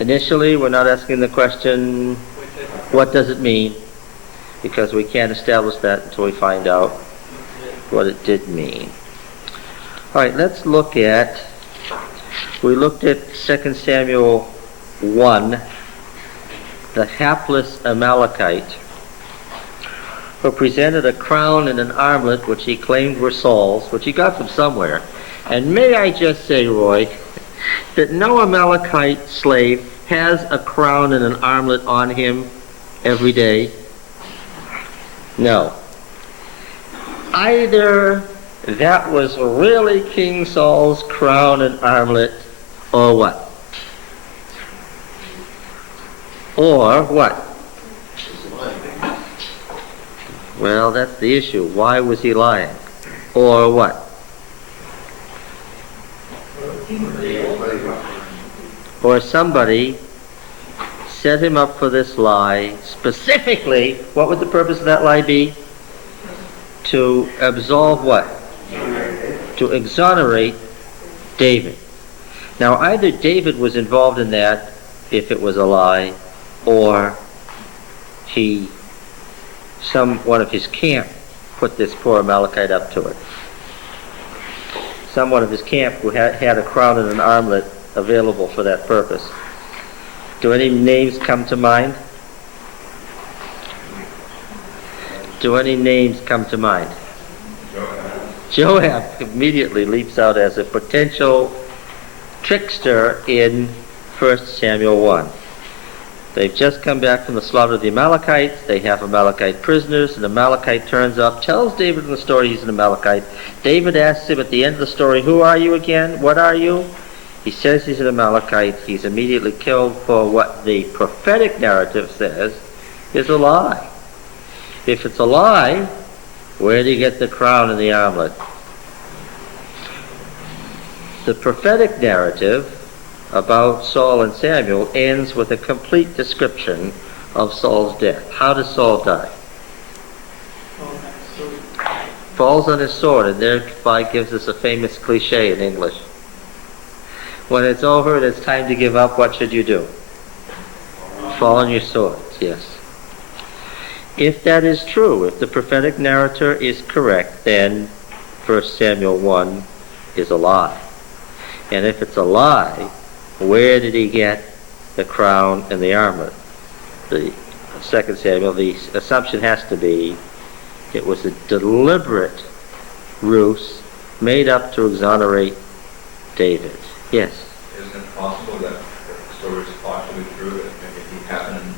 Initially, we're not asking the question, what does it mean? Because we can't establish that until we find out what it did mean. All right, let's look at, we looked at 2 Samuel 1, the hapless Amalekite, who presented a crown and an armlet which he claimed were Saul's, which he got from somewhere. And may I just say, Roy, that no Amalekite slave has a crown and an armlet on him every day? No. Either that was really King Saul's crown and armlet, or what? Or what? Well, that's the issue. Why was he lying? Or what? Or somebody set him up for this lie. Specifically, what would the purpose of that lie be? To absolve what? To exonerate David. Now, either David was involved in that, if it was a lie, or one of his camp put this poor Amalekite up to it. Someone of his camp who had a crown and an armlet available for that purpose. Do any names come to mind? Do any names come to mind? Joab immediately leaps out as a potential trickster in 1 Samuel 1. They've just come back from the slaughter of the Amalekites. They have Amalekite prisoners. An Amalekite turns up, tells David in the story he's an Amalekite. David asks him at the end of the story, who are you again? What are you? He says he's an Amalekite. He's immediately killed for what the prophetic narrative says is a lie. If it's a lie, where do you get the crown and the armlet? The prophetic narrative about Saul and Samuel ends with a complete description of Saul's death. How does Saul die? Falls on his sword, and thereby gives us a famous cliche in English. When it's over and it's time to give up, what should you do? Fall on your sword, yes. If that is true, if the prophetic narrator is correct, then 1 Samuel 1 is a lie. And if it's a lie, where did he get the crown and the armlet? The 2 Samuel, the assumption has to be it was a deliberate ruse made up to exonerate David. Yes? Isn't it possible that the story is partially true, that maybe he happened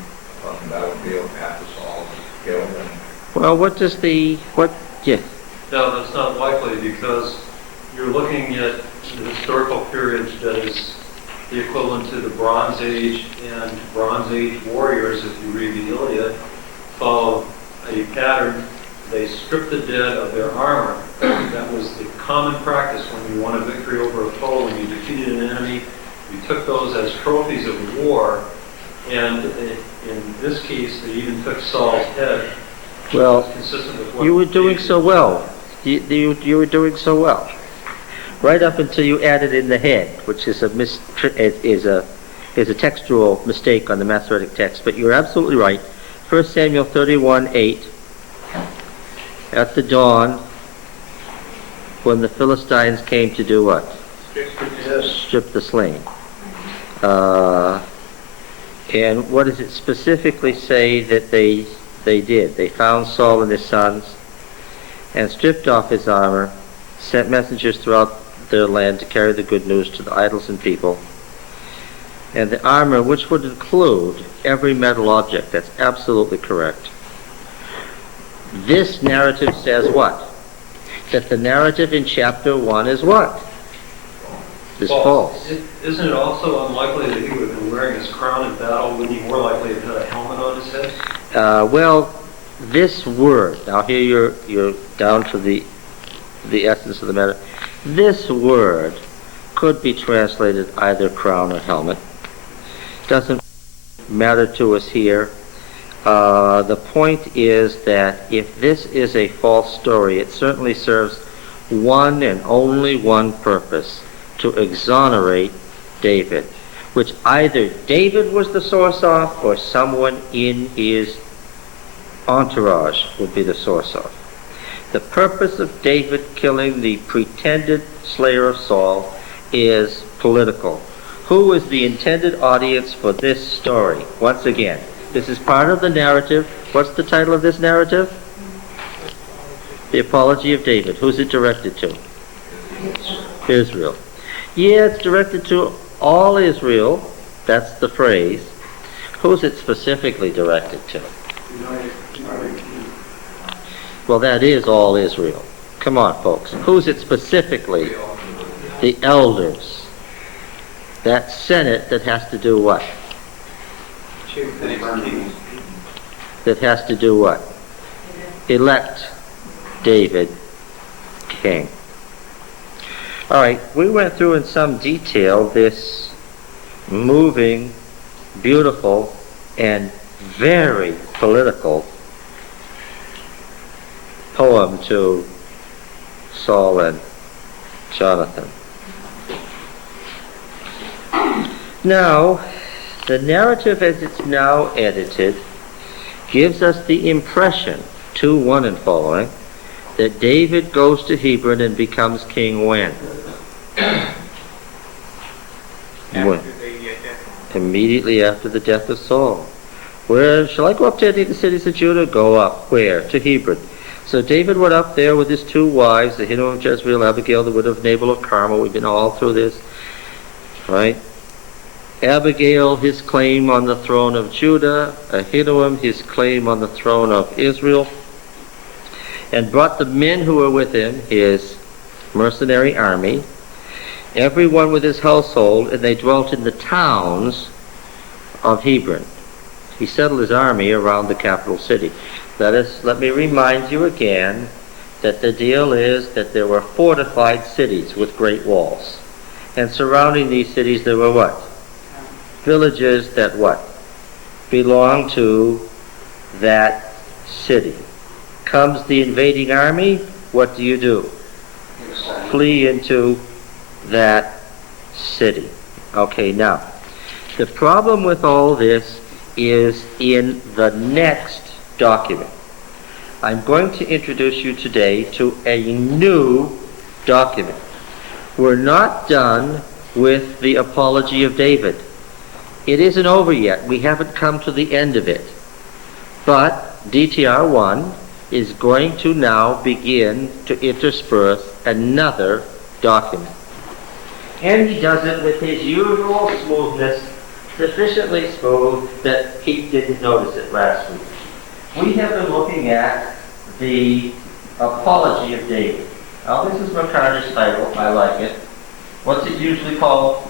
on the battlefield after Saul was killed? Well, yes. No, that's not likely, because you're looking at the historical period that is the equivalent to the Bronze Age, and Bronze Age warriors, if you read the Iliad, follow a pattern. They stripped the dead of their armor. That was the common practice when you won a victory over a foe, when you defeated an enemy. You took those as trophies of war, and in this case, they even took Saul's head. Well, Consistent with what you were doing so well. You were doing so well. Right up until you added in the head, which is a textual mistake on the Masoretic text. But you're absolutely right. 1 Samuel 31:8. At the dawn, when the Philistines came to do what? Strip the slain. And what does it specifically say that they did? They found Saul and his sons and stripped off his armor, sent messengers throughout their land to carry the good news to the idols and people. And the armor, which would include every metal object, that's absolutely correct. This narrative says what? That the narrative in chapter 1 is what? Is false. Isn't it also unlikely that he would have been wearing his crown in battle? Wouldn't he more likely have had a helmet on his head? Well, this word, now here you're down to the essence of the matter. This word could be translated either crown or helmet. Doesn't matter to us here. The point is that if this is a false story, it certainly serves one and only one purpose: to exonerate David. which either David was the source of or someone in his entourage would be the source of. The purpose of David killing the pretended slayer of Saul is political. Who is the intended audience for this story? Once again, this is part of the narrative. What's the title of this narrative? The Apology of David. Who's it directed to? Israel. Yeah, it's directed to all Israel. That's the phrase. Who's it specifically directed to? Well, that is all Israel. Come on, folks. Who's it specifically? The elders. That Senate that has to do what? That has to do what? Elect David king. All right, we went through in some detail this moving, beautiful, and very political poem to Saul and Jonathan. Now, the narrative as it's now edited gives us the impression, 2:1 and following, that David goes to Hebron and becomes king when? When? Immediately after the death of Saul. Where shall I go up to any of the cities of Judah? Go up. Where? To Hebron. So David went up there with his 2 wives, Ahinoam of Jezreel, Abigail, the widow of Nabal of Carmel. We've been all through this, right? Abigail, his claim on the throne of Judah. Ahinoam, his claim on the throne of Israel. And brought the men who were with him, his mercenary army, everyone with his household, and they dwelt in the towns of Hebron. He settled his army around the capital city. Let me remind you again that the deal is that there were fortified cities with great walls. And surrounding these cities there were what? Villages that what? Belonged to that city. Comes the invading army, what do? Flee into that city. Okay, now, the problem with all this is in the next document. I'm going to introduce you today to a new document. We're not done with the Apology of David. It isn't over yet. We haven't come to the end of it. But DTR 1 is going to now begin to intersperse another document. And he does it with his usual smoothness, sufficiently smooth that Pete didn't notice it last week. We have been looking at the Apology of David. Now this is McCarter's title, I like it. What's it usually called?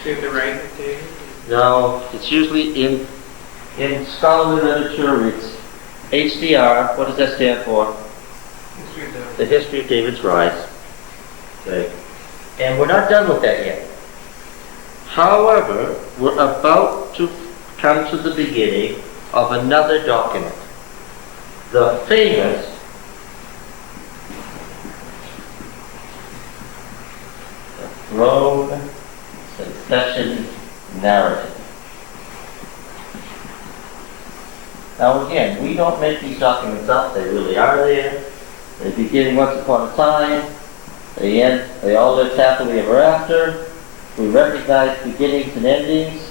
Speak the right of David? No, it's usually in scholarly literature, it's HDR. What does that stand for? The History of David's Rise. Okay. And we're not done with that yet. However, we're about to come to the beginning of another document. The famous throne succession narrative. Now again, we don't make these documents up, they really are there. They begin once upon a time, they end, they all live happily ever after. We recognize beginnings and endings.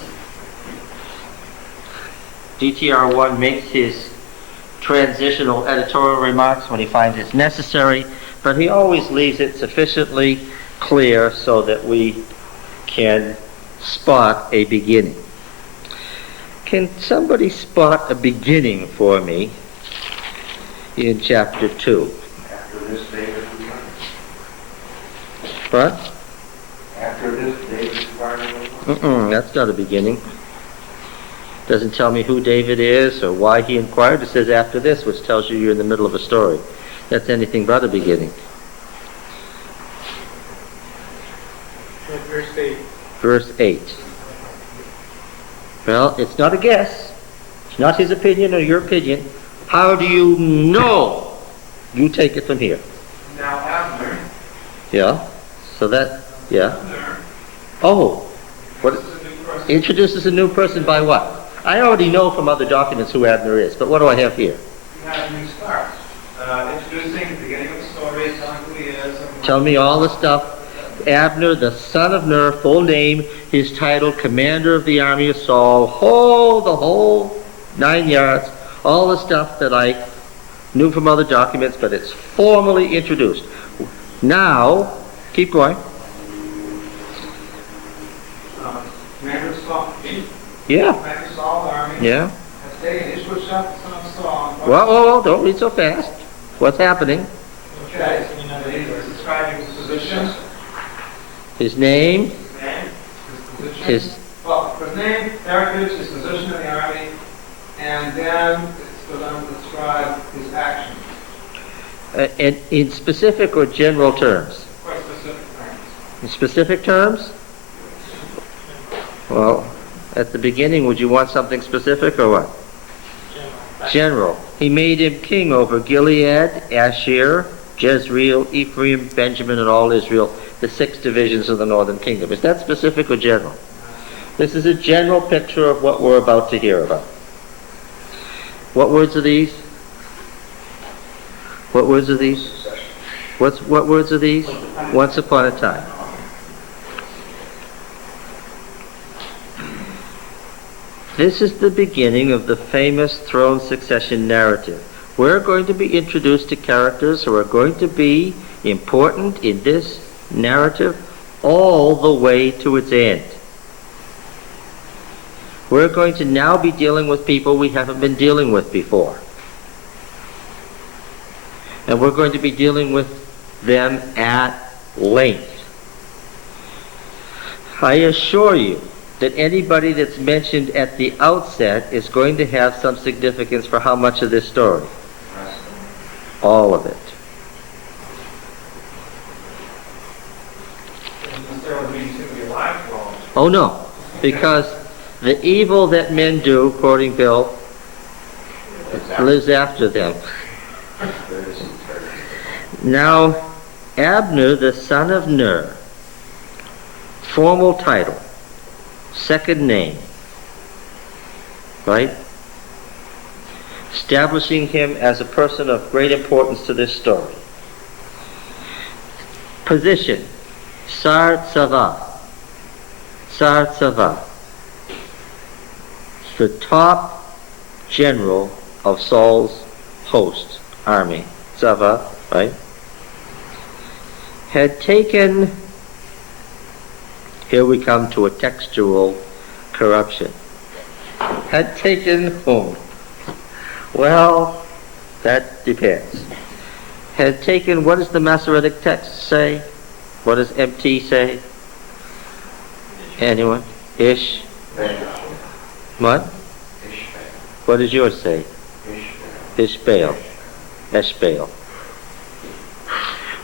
DTR1 makes his transitional editorial remarks when he finds it's necessary, but he always leaves it sufficiently clear so that we can spot a beginning. Can somebody spot a beginning for me in chapter 2? After this, David What? After this, David That's not a beginning. Doesn't tell me who David is or why he inquired. It says after this, which tells you you're in the middle of a story. That's anything but a beginning. Verse 8. Verse 8. Well, it's not a guess. It's not his opinion or your opinion. How do you know? You take it from here. Now Abner, Yeah? So that, yeah? Abner Oh, what? This is a new person. Introduces a new person by what? I already know from other documents who Abner is, but what do I have here? You have a new start. Introducing the beginning of the story, telling who he is. Tell me all the stuff. Abner, the son of Ner, full name, his title, commander of the army of Saul, the whole 9 yards, all the stuff that I knew from other documents, but it's formally introduced. Now, keep going. Commander of Saul. Yeah, Commander of Saul's army. yeah. Has taken Ishbosheth, the son of Saul. Whoa, don't read so fast. What's happening? Okay. He's describing his position. His name, His name. His position. His name, heritage, his position in the army, and then it's going to describe his actions. in specific or general terms? Quite specific things. In specific terms? Well, at the beginning, would you want something specific or what? General. He made him king over Gilead, Asher, Jezreel, Ephraim, Benjamin, and all Israel, the 6 divisions of the northern kingdom. Is that specific or general? This is a general picture of what we're about to hear about. What words are these? What words are these? What words are these? Once upon a time. This is the beginning of the famous throne succession narrative. We're going to be introduced to characters who are going to be important in this narrative all the way to its end. We're going to now be dealing with people we haven't been dealing with before. And we're going to be dealing with them at length. I assure you that anybody that's mentioned at the outset is going to have some significance for how much of this story? All of it. Oh no, because the evil that men do, quoting Bill, lives after them. Now, Abner, the son of Ner, formal title, second name, right? Establishing him as a person of great importance to this story. Position, Sar Tzava. Sar Tzava. The top general of Saul's host, army, Tzava, right? Had taken, here we come to a textual corruption, had taken whom? Well, that depends. Had taken, what does the Masoretic text say? What does MT say? Anyone? Ish? What? What does yours say? Ishbaal. Eshbaal.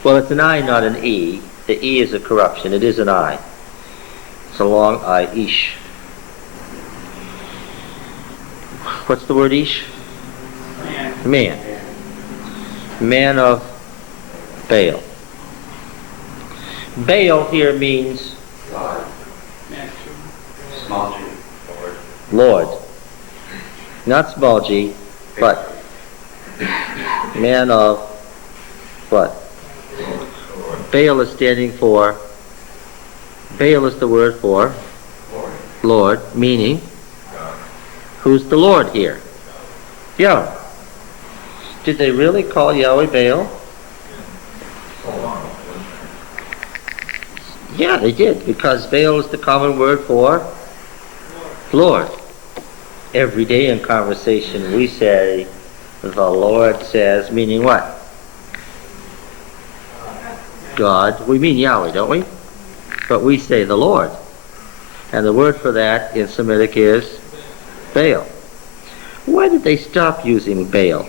Well, it's an I, not an E. The E is a corruption. It is an I. It's a long I, Ish. What's the word Ish? Man. Man of Baal. Baal here means Small G. Lord. Not small g, but man of what? Baal is standing for, Baal is the word for Lord, meaning who's the Lord here? Yahweh. Did they really call Yahweh Baal? Yeah, they did, because Baal is the common word for Lord. Every day in conversation we say, the Lord says, meaning what? God. We mean Yahweh, don't we? But we say the Lord. And the word for that in Semitic is Baal. Why did they stop using Baal?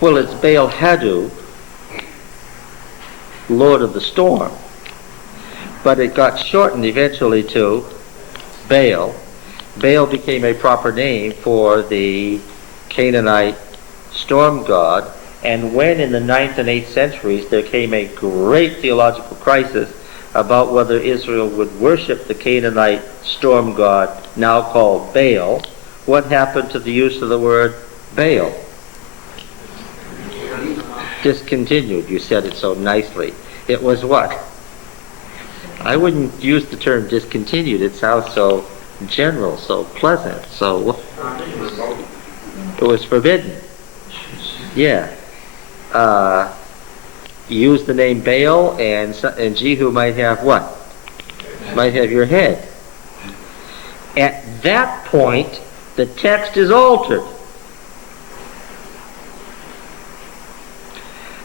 Well, it's Baal Hadu, Lord of the Storm. But it got shortened eventually to Baal. Baal became a proper name for the Canaanite storm god, and when in the 9th and 8th centuries there came a great theological crisis about whether Israel would worship the Canaanite storm god, now called Baal, what happened to the use of the word Baal? Discontinued. You said it so nicely. It was what? I wouldn't use the term discontinued. It sounds so general, so pleasant, so... It was forbidden. Yeah. Use the name Baal, and Jehu might have what? Might have your head. At that point, the text is altered,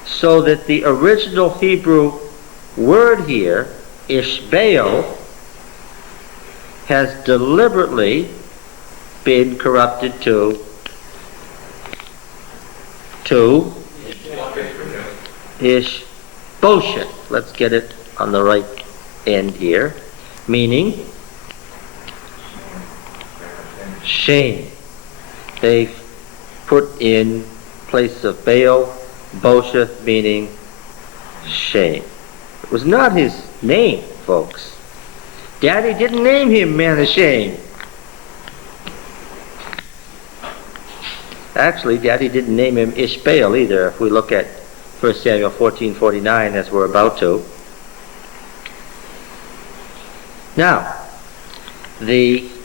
so that the original Hebrew word here, Ishbaal, has deliberately been corrupted to Ishbosheth. Let's get it on the right end here. Meaning shame. They put in place of Baal, Bosheth, meaning shame. It was not his name, folks. Daddy didn't name him man of shame. Actually, Daddy didn't name him Ishbaal either, if we look at 1 Samuel 14:49, as we're about to. Now,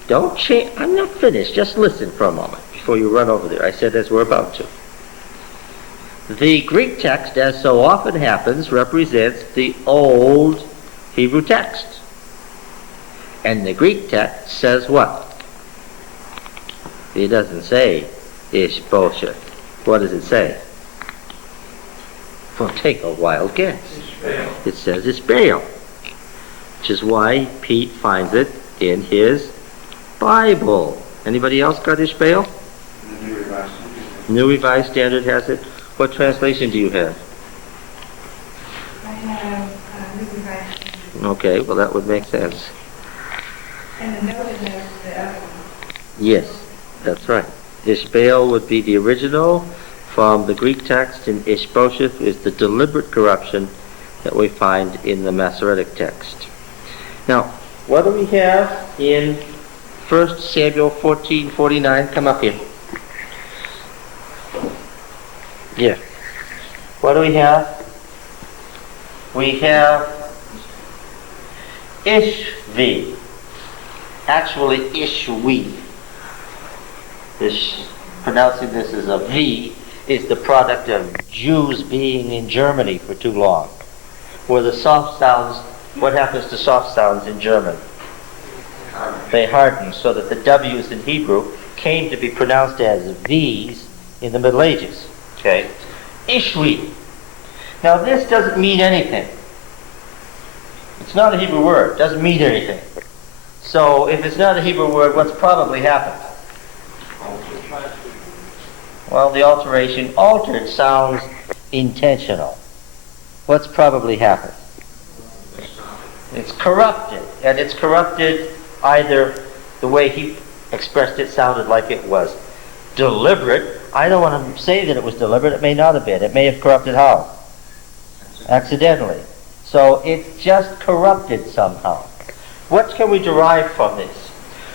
don't change, I'm not finished, just listen for a moment before you run over there. I said as we're about to. The Greek text, as so often happens, represents the old Hebrew text. And the Greek text says what? It doesn't say Ishbosheth. What does it say? Well, take a wild guess. It says Ishbaal, which is why Pete finds it in his Bible. Anybody else got Ishbaal? New Revised Standard has it. What translation do you have? I have New Revised. Okay, well that would make sense. And the noted note, the other one. Yes, that's right. Ishbaal would be the original from the Greek text, and Ishbosheth is the deliberate corruption that we find in the Masoretic text. Now, what do we have in 1 Samuel 14:49? Come up here. Yeah. What do we have? We have Ishvi. Actually, Ishwi. Pronouncing this as a V is the product of Jews being in Germany for too long. Where the soft sounds, what happens to soft sounds in German? They harden, so that the W's in Hebrew came to be pronounced as V's in the Middle Ages. Okay? Ishwi. Now this doesn't mean anything. It's not a Hebrew word. It doesn't mean anything. So if it's not a Hebrew word, what's probably happened? Well, the alteration, altered, sounds intentional. What's probably happened? It's corrupted. And it's corrupted either the way he expressed it sounded like it was deliberate. I don't want to say that it was deliberate. It may not have been. It may have corrupted how? Accidentally. So it's just corrupted somehow. What can we derive from this?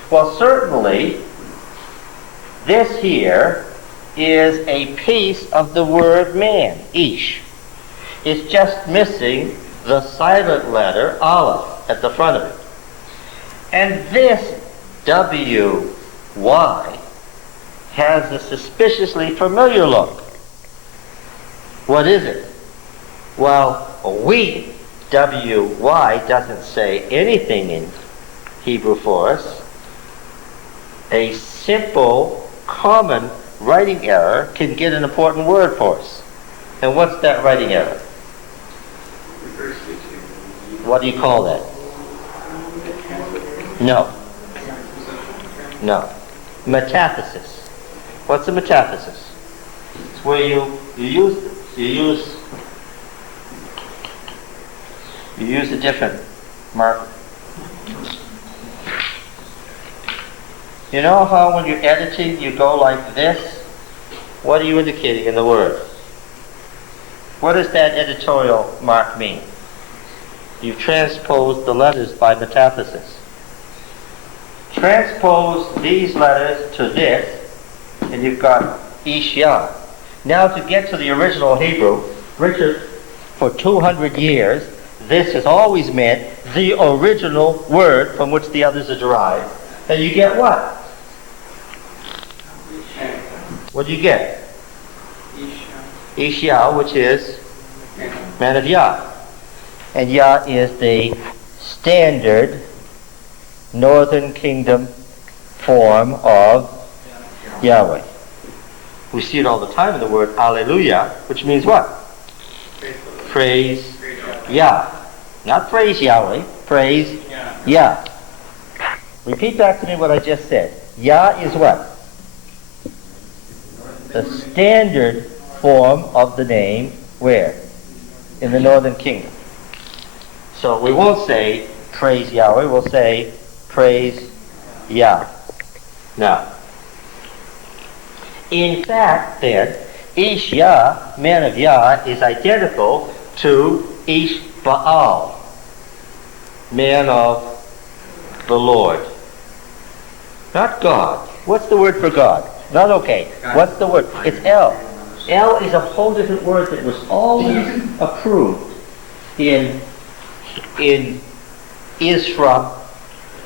Well, certainly, this here is a piece of the word man, ish. It's just missing the silent letter, aleph, at the front of it. And this W-Y has a suspiciously familiar look. What is it? Well, we, W-Y, doesn't say anything in Hebrew for us. A simple, common writing error can get an important word for us. And what's that writing error? What do you call that? No. No. Metathesis. What's a metathesis? It's where you use a different marker. You know how when you're editing you go like this What are you indicating in the word? What does that editorial mark mean? You've transposed the letters by metathesis. Transpose these letters to this, and you've got Ishya. Now to get to the original Hebrew, Richard, for 200 years, this has always meant the original word from which the others are derived. And you get what? What do you get? Ishya, which is man of Yah. And Yah is the standard northern kingdom form of Yahweh. We see it all the time in the word Alleluia, which means what? Praise Yah. Not praise Yahweh, praise Yah. Repeat back to me what I just said. Yah is what? The standard form of the name, where? In the northern kingdom. So we won't say praise Yahweh, we'll say praise Yah. Now, in fact then, Ishya, man of Yah, is identical to Ishbaal, man of the Lord. Not God. What's the word for God? Not okay. What's the word? It's El. El is a whole different word that was always approved in Israel.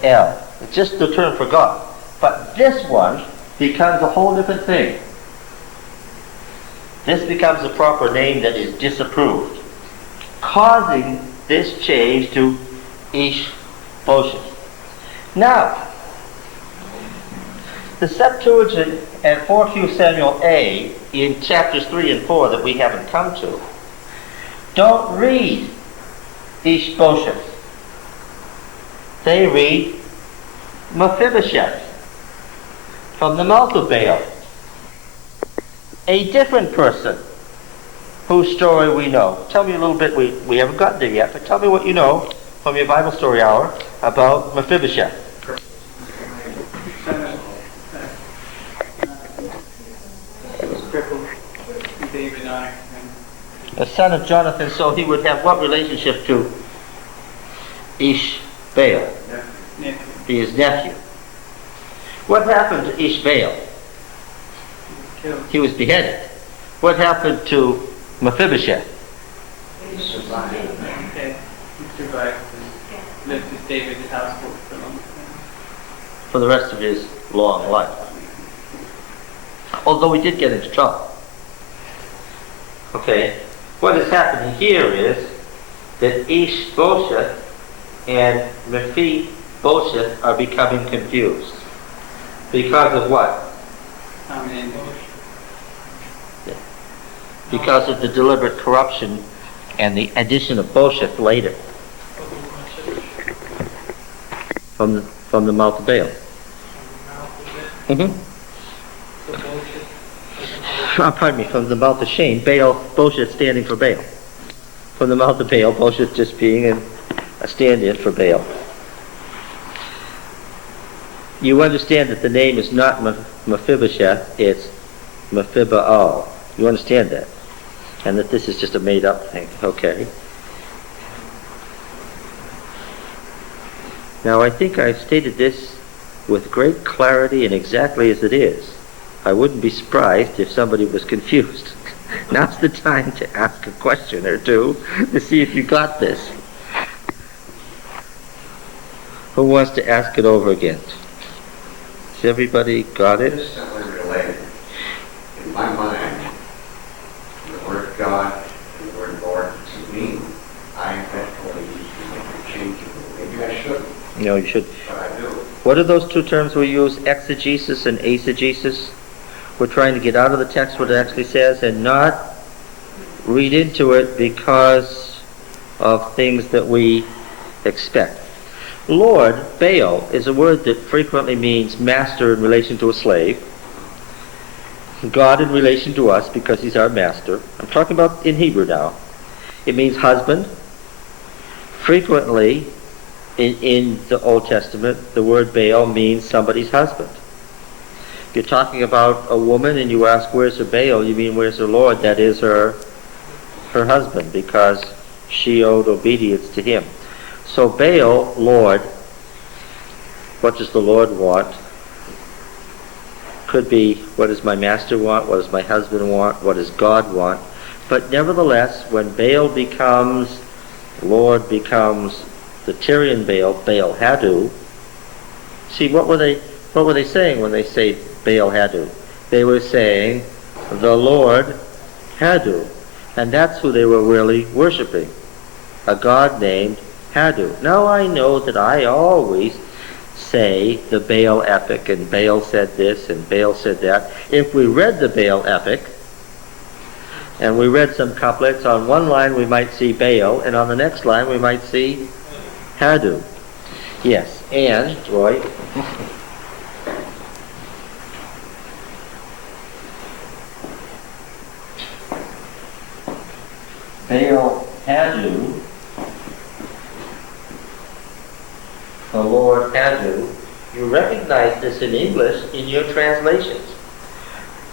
It's just the term for God. But this one becomes a whole different thing. This becomes a proper name that is disapproved, causing this change to Ishbosheth. Now, the Septuagint and 4Q Samuel A in chapters 3 and 4 that we haven't come to don't read Ishbosheth. They read Mephibosheth from the mouth of Baal. A different person whose story we know. Tell me a little bit, we haven't gotten there yet, but tell me what you know from your Bible story hour about Mephibosheth. A son of Jonathan, so he would have what relationship to Ishbaal? Be his nephew. What happened to Ishbaal? He was beheaded. What happened to Mephibosheth? He survived and lived with David's household for a long time. For the rest of his long life. Although he did get into trouble. Okay, what is happening here is that Ishbosheth and Mephibosheth are becoming confused. Because of what? Because of the deliberate corruption and the addition of Bosheth later. From the mouth of Baal. Pardon me, from the mouth of Shane, Baal, Bosheth standing for Baal. From the mouth of Baal, Bosheth just being a stand-in for Baal. You understand that the name is not Mephibosheth, it's Mephibaal. You understand that? And that this is just a made-up thing. Okay. Now, I think I've stated this with great clarity and exactly as it is. I wouldn't be surprised if somebody was confused. Now's the time to ask a question or two to see if you got this. Who wants to ask it over again? Has everybody got it? It's simply related. In my mind, the word God and the word Lord to me, I eventually used to make a change. Maybe I shouldn't, No, you should. but I do. What are those two terms we use? Exegesis and eisegesis? We're trying to get out of the text what it actually says and not read into it because of things that we expect. Lord, Baal, is a word that frequently means master in relation to a slave. God in relation to us because he's our master. I'm talking about in Hebrew now. It means husband. Frequently, in the Old Testament, the word Baal means somebody's husband. you're talking about a woman and you ask where's her Baal, you mean where's her Lord? That is her husband, because she owed obedience to him. So Baal, Lord, what does the Lord want? Could be, what does my master want? What does my husband want? What does God want? But nevertheless, when Baal becomes, Lord becomes the Tyrian Baal, Baal Hadu. See, what were they saying when they say Baal Hadu? They were saying the Lord Hadu. And that's who they were really worshiping, a god named Hadu. Now I know that I always say the Baal epic, and Baal said this and Baal said that. If we read the Baal epic, and we read some couplets, on one line we might see Baal, and on the next line we might see Hadu. Yes, and, Roy? Baal Hadu, the Lord Hadu, you recognize this in English in your translations.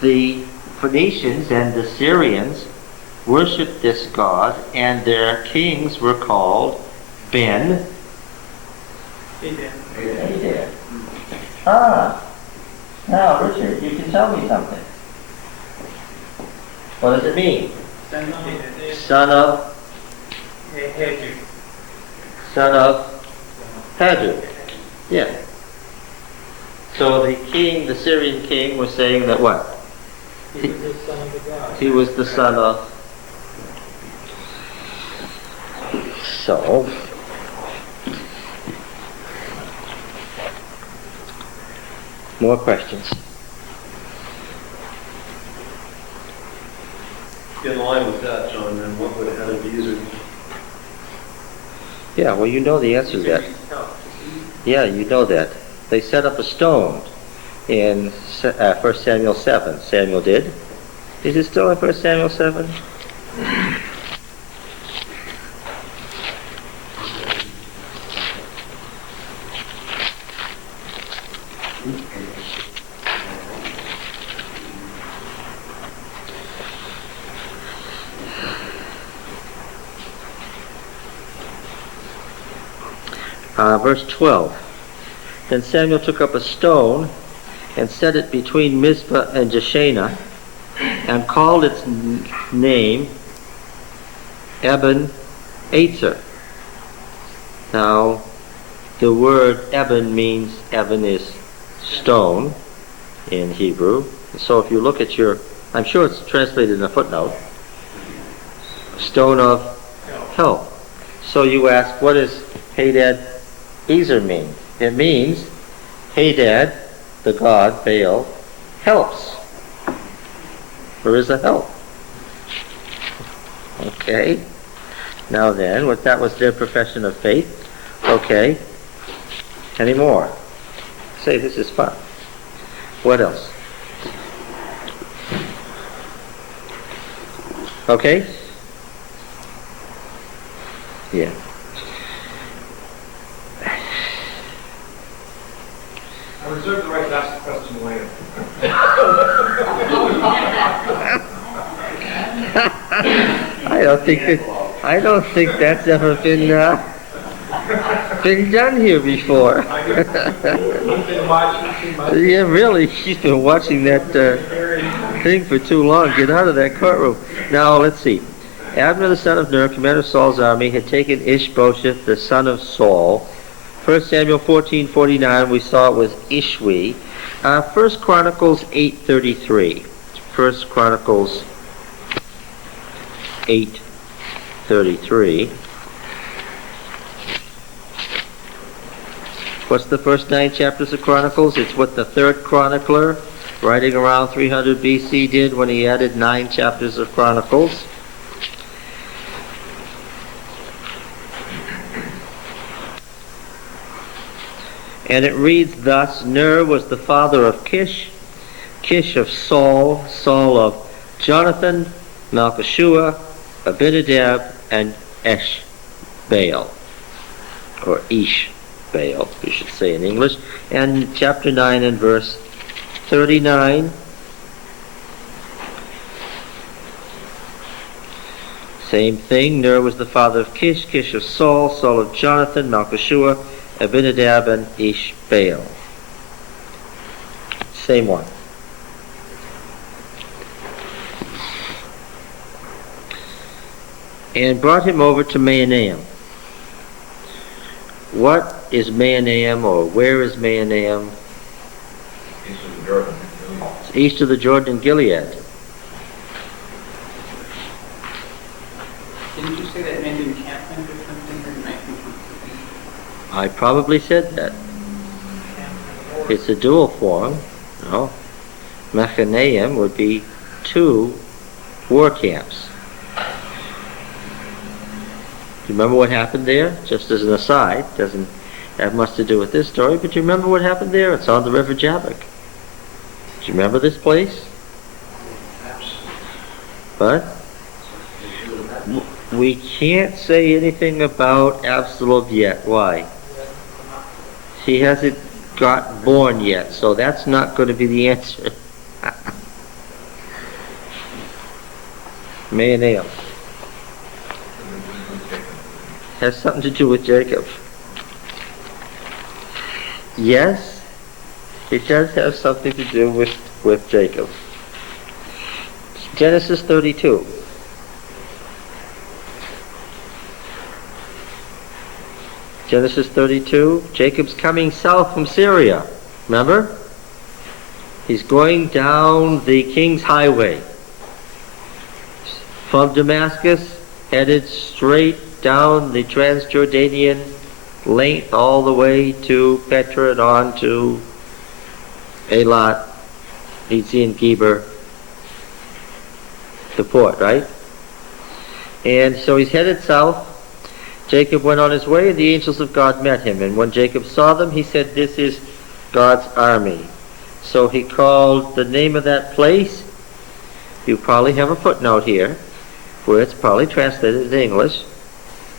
The Phoenicians and the Syrians worshipped this god, and their kings were called Ben Hadad. Ah, now Richard, you can tell me something. What does it mean? Son of Hadu. Yeah. So the king, the Syrian king, was saying that what? He was the son of. So, more questions? In line with that, John, then what would Hadu be? Yeah, well, you know the answer to that. Yeah, you know that. They set up a stone in 1 Samuel 7. Samuel did. Is it still in 1 Samuel 7? Verse 12. Then Samuel took up a stone and set it between Mizpah and Jeshanah, and called its name Eben Etzer. Now, the word Eben means, Eben is stone in Hebrew. So if you look at your, I'm sure it's translated in a footnote, stone of help. So you ask, what does Hadad Ezer mean? It means Hadad, the god Baal, helps. There is a help. Okay. Now then, what that was their profession of faith. Okay. Any more? Say, this is fun. What else? Okay? Yeah. I reserve the right to ask the question later. I don't think that's ever been done here before. Yeah, really, she's been watching that thing for too long. Get out of that courtroom. Now, let's see. Abner, the son of Ner, commander of Saul's army, had taken Ishbosheth, the son of Saul. 1 Samuel 14:49, we saw it was Ishwi. 1 Chronicles 8:33. 1 Chronicles 8:33. What's the first 9 chapters of Chronicles? It's what the third chronicler, writing around 300 BC, did when he added 9 chapters of Chronicles. And it reads thus: Ner was the father of Kish, Kish of Saul, Saul of Jonathan, Malchishua, Abinadab, and Eshbaal, or Ishbaal, we should say in English. And chapter 9 and verse 39. Same thing. Ner was the father of Kish, Kish of Saul, Saul of Jonathan, Malchishua, Abinadab, and Ishbaal. Same one. And brought him over to Mahanaim. What is Mahanaim, or where is Mahanaim? East of the Jordan. It's east of the Jordan and Gilead. Didn't you say that meant encampment or something, or might be something? I probably said that. It's a dual form. No. Mahanaim would be 2 war camps. Do you remember what happened there? Just as an aside, doesn't have much to do with this story, but you remember what happened there? It's on the river Jabbok. Do you remember this place? But we can't say anything about Absalom yet. Why? He hasn't got born yet, so that's not going to be the answer. Mahanaim has something to do with Jacob. Yes, it does have something to do with Jacob. Genesis 32. Genesis 32, Jacob's coming south from Syria. Remember? He's going down the King's Highway from Damascus, headed straight down the Transjordanian length all the way to Petra and on to Eilat, Etzion Geber, the port, right? And so he's headed south. Jacob went on his way, and the angels of God met him. And when Jacob saw them, he said, "This is God's army." So he called the name of that place. You probably have a footnote here, where it's probably translated into English.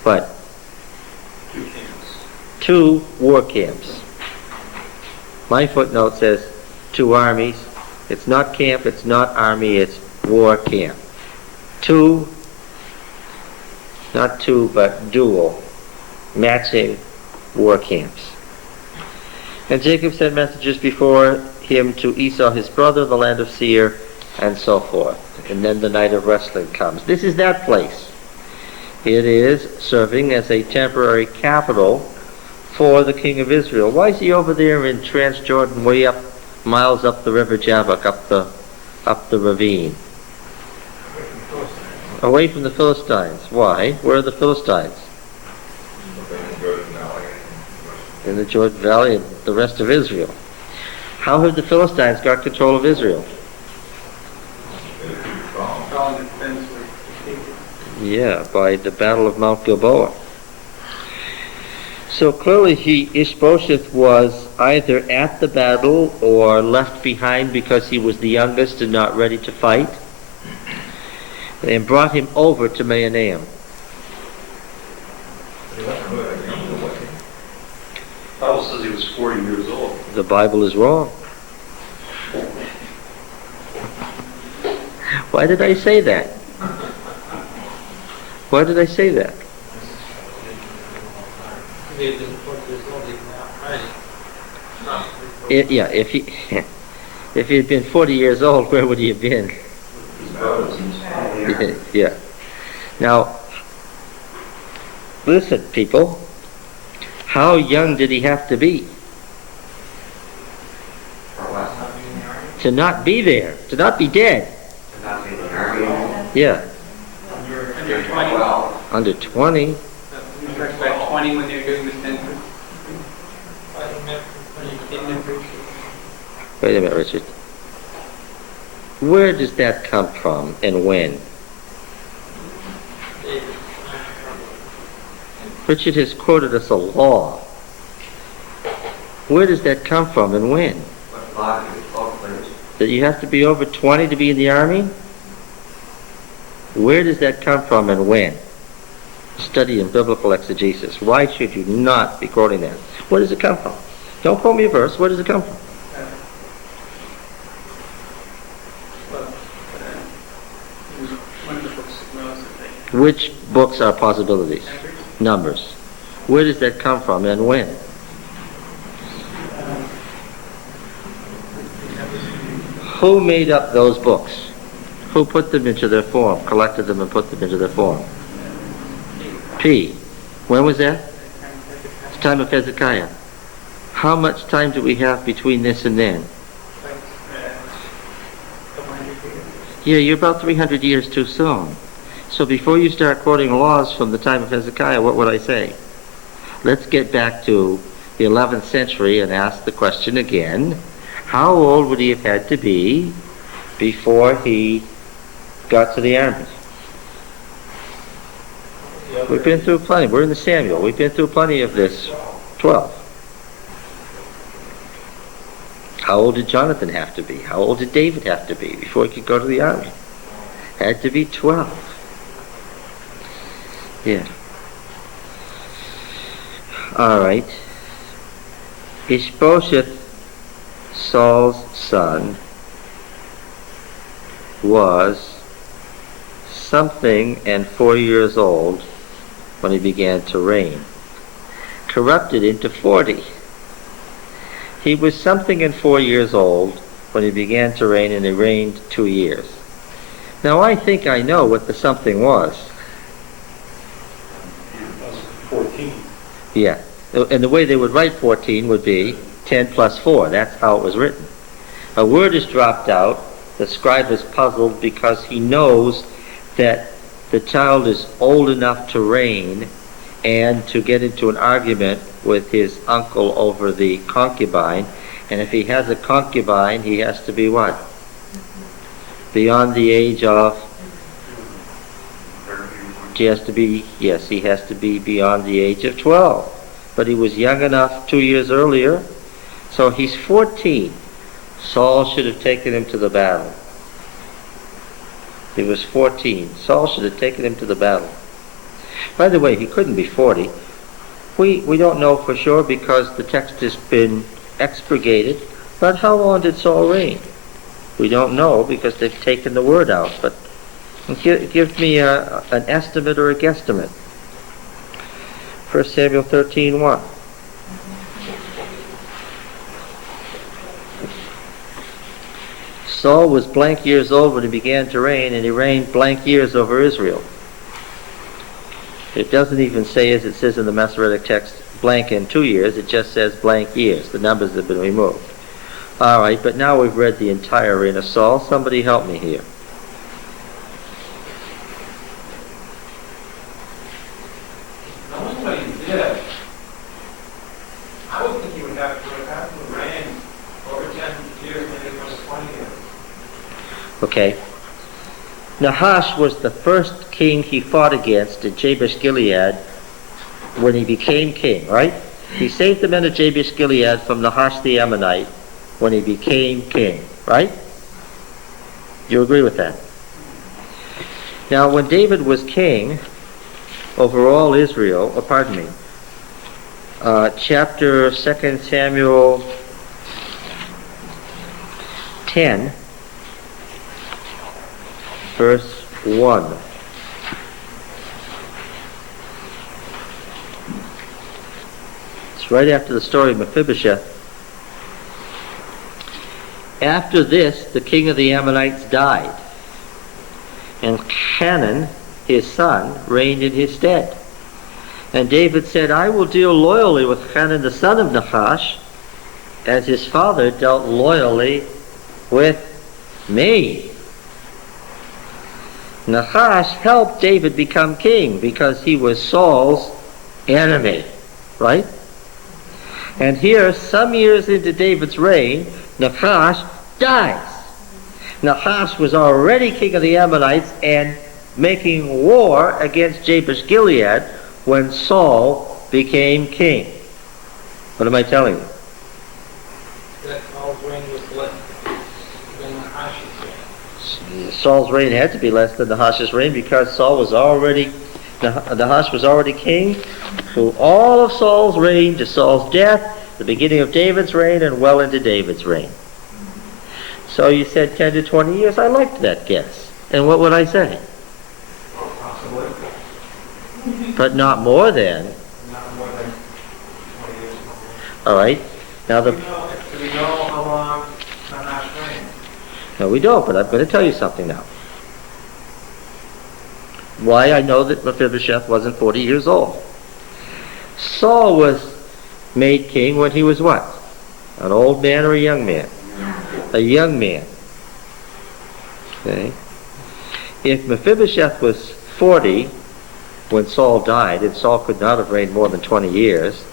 But 2 war camps. My footnote says 2 armies. It's not camp, it's not army, it's war camp. 2, not 2, but dual, matching war camps. And Jacob sent messengers before him to Esau his brother, the land of Seir, and so forth. And then the night of wrestling comes. This is that place. It is serving as a temporary capital for the king of Israel. Why is he over there in Transjordan, way up, miles up the river Jabbok, up the ravine? Away from the Philistines. Why? Where are the Philistines? In the Jordan Valley and the rest of Israel. How have the Philistines got control of Israel? Yeah, by the Battle of Mount Gilboa. So clearly Ishbosheth was either at the battle or left behind because he was the youngest and not ready to fight, and brought him over to Mahanaim. The Bible says he was 40 years old. The Bible is wrong. Why did I say that? Why did I say that? If he had been 40 years old, where would he have been? Yeah. Now, listen, people. How young did he have to be? To not be there. To not be dead. Yeah. Under 20. Under 20. About 20 when they're doing the census. Wait a minute, Richard. Where does that come from and when? Richard has quoted us a law. Where does that come from and when? That you have to be over 20 to be in the army? Where does that come from and when? Study in biblical exegesis. Why should you not be quoting that? Where does it come from? Don't quote me a verse. Where does it come from? books knows that they Which books are possibilities? numbers. Numbers. Where does that come from and when? Who made up those books? Who put them into their form, collected them and put them into their form? P. When was that? The time of Hezekiah. How much time do we have between this and then? Yeah, you're about 300 years too soon. So before you start quoting laws from the time of Hezekiah, what would I say? Let's get back to the 11th century and ask the question again. How old would he have had to be before he got to the army? We've been through plenty. We're in the Samuel. We've been through plenty of this. 12. How old did Jonathan have to be? How old did David have to be before he could go to the army? Had to be 12. Yeah. All right. Ishbosheth, Saul's son, was something and 4 years old when he began to reign. Corrupted into 40. He was something and 4 years old when he began to reign, and he reigned 2 years. Now I think I know what the something was. 14. Yeah. And the way they would write 14 would be 10 plus 4. That's how it was written. A word is dropped out. The scribe is puzzled because he knows that the child is old enough to reign and to get into an argument with his uncle over the concubine. And if he has a concubine, he has to be what? Beyond the age of... He has to be beyond the age of 12. But he was young enough 2 years earlier, so he's 14. Saul should have taken him to the battle. He was 14. Saul should have taken him to the battle. By the way, he couldn't be 40. We don't know for sure because the text has been expurgated. But how long did Saul reign? We don't know because they've taken the word out. But give me an estimate or a guesstimate. 1 Samuel 13:1. Saul was blank years old when he began to reign, and he reigned blank years over Israel. It doesn't even say, as it says in the Masoretic text, blank in 2 years. It just says blank years. The numbers have been removed. All right, but now we've read the entire reign of Saul. Somebody help me here. Knowing what he did, I would think he would have to reign over 10 years, maybe it was 20 years. Okay. Nahash was the first king he fought against in Jabesh-Gilead when he became king, right? He saved the men of Jabesh-Gilead from Nahash the Ammonite when he became king, right? You agree with that? Now, when David was king over all Israel, chapter 2 Samuel 10, verse 1. It's right after the story of Mephibosheth. After this, the king of the Ammonites died, and Hanun, his son, reigned in his stead. And David said, I will deal loyally with Hanun the son of Nahash, as his father dealt loyally with me. Nahash helped David become king because he was Saul's enemy, right? And here, some years into David's reign, Nahash dies. Nahash was already king of the Ammonites and making war against Jabesh-Gilead when Saul became king. What am I telling you? That Saul's reign was less than Nahash's reign. Saul's reign had to be less than Nahash's reign because Nahash was already king through all of Saul's reign to Saul's death, the beginning of David's reign, and well into David's reign. So you said 10 to 20 years. I liked that guess. And what would I say? Possibly, but not more than. not more than 20 years. All right. Now Do we know how long Nahash reigned? no, we don't. But I'm going to tell you something now. Why I know that Mephibosheth wasn't 40 years old. Saul was made king when he was what? An old man or a young man? A young man. Okay. If Mephibosheth was 40 when Saul died, and Saul could not have reigned more than 20 years,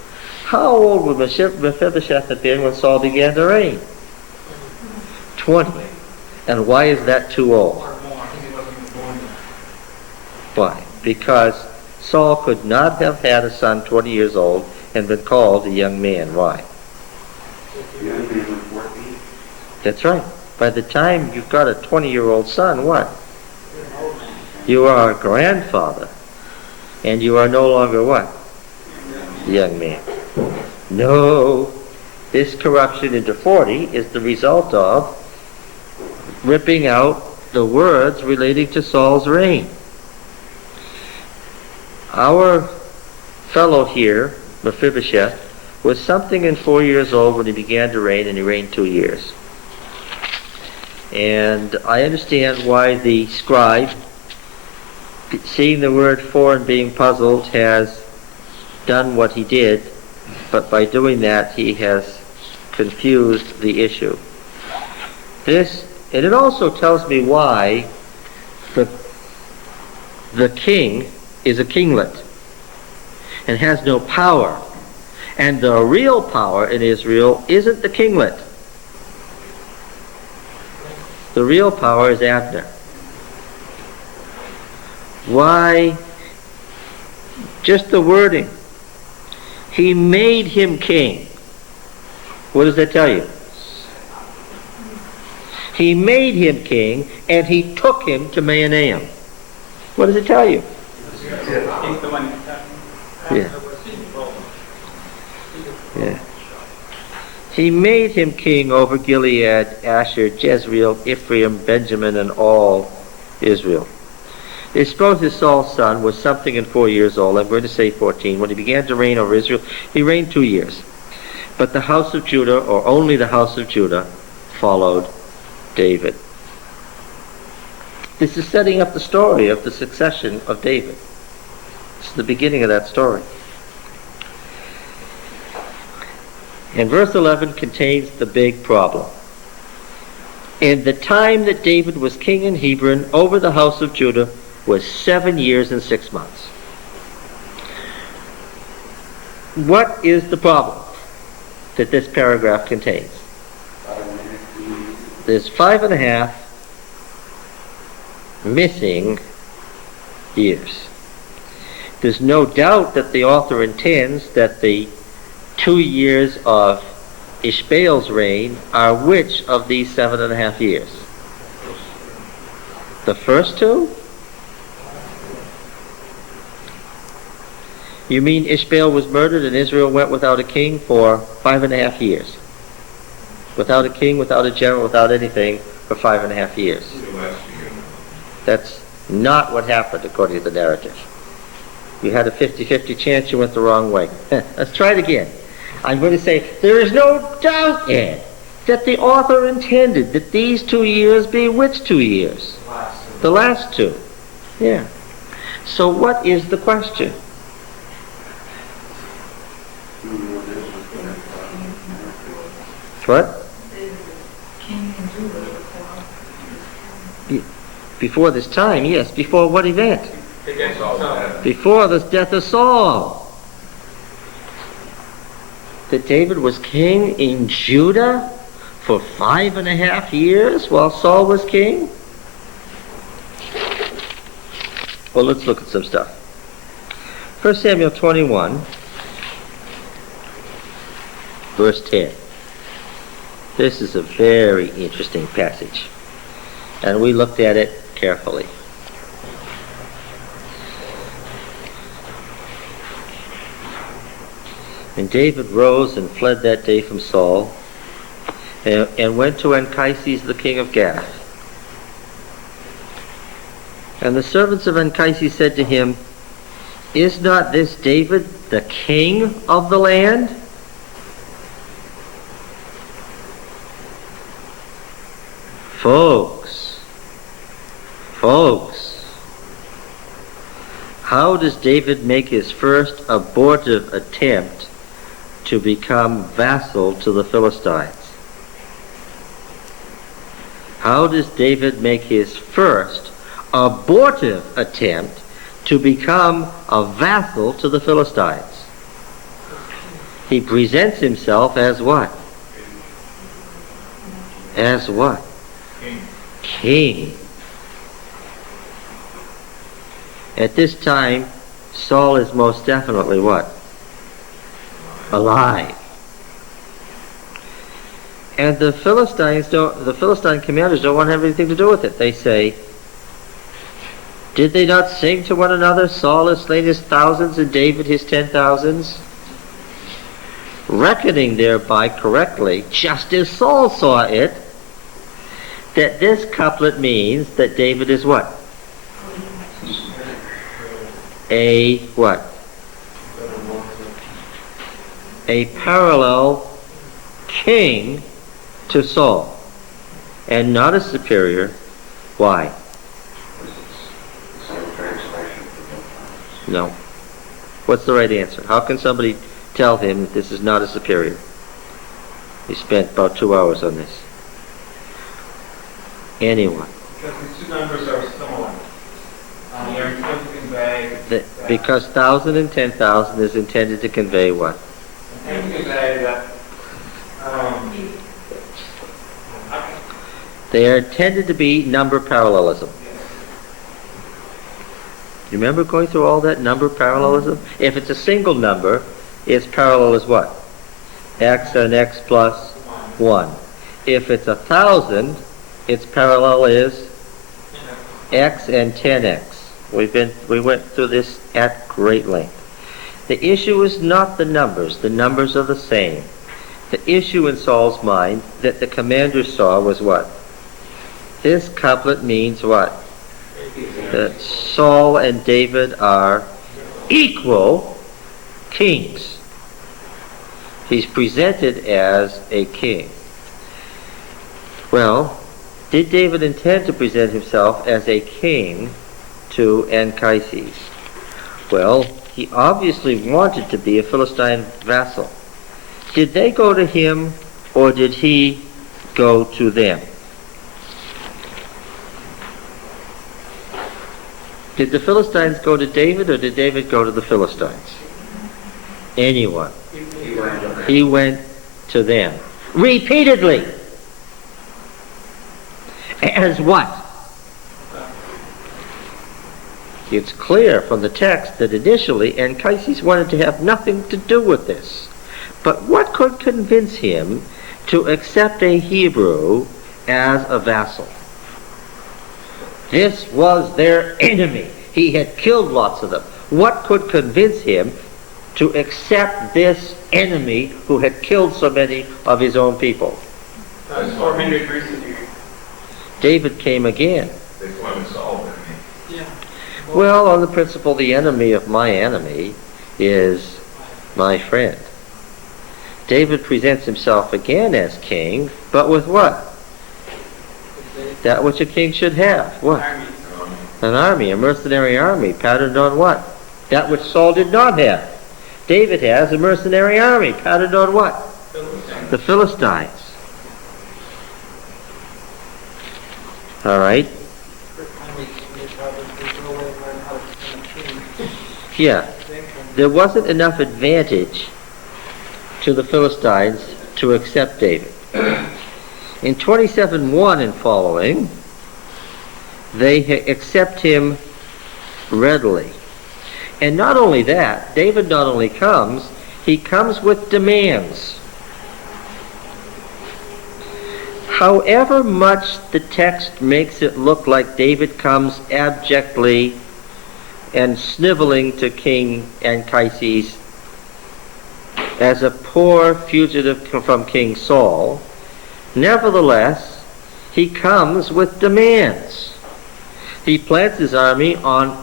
how old would Mephibosheth have been when Saul began to reign? 20. And why is that too old? Or more, I think he wasn't even born yet. Why? Because Saul could not have had a son 20 years old and been called a young man. Why? That's right. By the time you've got a 20-year-old son, what? You are a grandfather. And you are no longer what? Young man. No. This corruption into 40 is the result of ripping out the words relating to Saul's reign. Our fellow here, Mephibosheth, was something in 4 years old when he began to reign, and he reigned 2 years. And I understand why the scribe, seeing the word 4 and being puzzled, has done what he did, but by doing that he has confused the issue. And it also tells me why the king is a kinglet and has no power. And the real power in Israel isn't the kinglet. The real power is Abner. Why? Just the wording. He made him king. What does that tell you? He made him king, and he took him to Mahanaim. What does it tell you? He's the one who cut him. Yeah. Yeah. He made him king over Gilead, Asher, Jezreel, Ephraim, Benjamin, and all Israel. Ishbosheth, Saul's son, was something in 4 years old. I'm going to say 14. When he began to reign over Israel, he reigned 2 years. But the house of Judah, or only the house of Judah, followed David. This is setting up the story of the succession of David. This is the beginning of that story. And verse 11 contains the big problem. In the time that David was king in Hebron over the house of Judah was 7 years and 6 months. What is the problem that this paragraph contains? There's 5.5 missing years. There's no doubt that the author intends that the 2 years of Ishbael's reign are which of these 7.5 years? The first 2? You mean Ishbael was murdered and Israel went without a king for 5.5 years? Without a king, without a general, without anything for 5.5 years. That's not what happened according to the narrative. You had a 50-50 chance you went the wrong way. Let's try it again. I'm going to say, there is no doubt, Ed, that the author intended that these 2 years be which 2 years? The last 2. Yeah. So what is the question? What? Before this time, yes. Before what event? Before the death of Saul. That David was king in Judah for 5.5 years while Saul was king? Well, let's look at some stuff. 1 Samuel 21, verse 10. This is a very interesting passage, and we looked at it carefully. And David rose and fled that day from Saul, and went to Anchises, the king of Gath. And the servants of Anchises said to him, "Is not this David the king of the land?" Folks, how does David make his first abortive attempt to become vassal to the Philistines? How does David make his first abortive attempt to become a vassal to the Philistines? He presents himself as what? As what? King. At this time, Saul is most definitely what? Alive. And the Philistine commanders don't want to have anything to do with it. They say, "Did they not sing to one another, Saul has slain his thousands and David his 10,000s? Reckoning thereby correctly, just as Saul saw it, that this couplet means that David is what? A what? A parallel king to Saul, and not a superior. Why? No. What's the right answer? How can somebody tell him that this is not a superior? He spent about 2 hours on this. Anyone? Because these two numbers are similar. They're intended to convey that. Because 1,000 and 10,000 is intended to convey what? Intended to convey that. They are intended to be number parallelism. You remember going through all that number parallelism? If it's a single number, its parallel is what? X and X plus 1. If it's 1,000, its parallel is X and 10X. We went through this at great length. The issue is not the numbers. The numbers are the same. The issue in Saul's mind that the commander saw was what? This couplet means what? That Saul and David are equal kings. He's presented as a king. Well, did David intend to present himself as a king to Anchises? Well, he obviously wanted to be a Philistine vassal. Did they go to him, or did he go to them? Did the Philistines go to David, or did David go to the Philistines? Anyone. He went to them. Repeatedly. As what? It's clear from the text that initially Anchises wanted to have nothing to do with this. But what could convince him to accept a Hebrew as a vassal? This was their enemy. He had killed lots of them. What could convince him to accept this enemy who had killed so many of his own people? 400 recent. David came again. They wanted Saul. Yeah. Well, on the principle, the enemy of my enemy is my friend. David presents himself again as king, but with what? That which a king should have. What? An army, a mercenary army, patterned on what? That which Saul did not have. David has a mercenary army, patterned on what? The Philistines. All right? Yeah. There wasn't enough advantage to the Philistines to accept David. In 27:1 and following, they accept him readily. And not only that, David not only comes, he comes with demands. However much the text makes it look like David comes abjectly and sniveling to King Anchises as a poor fugitive from King Saul, nevertheless, he comes with demands. He plants his army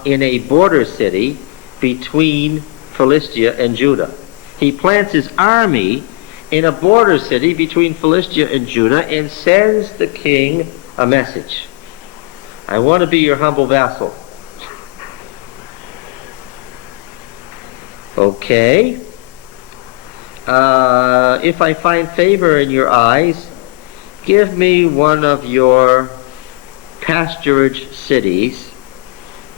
in a border city between Philistia and Judah. He plants his army in a border city between Philistia and Judah and sends the king a message. I want to be your humble vassal. Okay. If I find favor in your eyes, give me one of your pasturage cities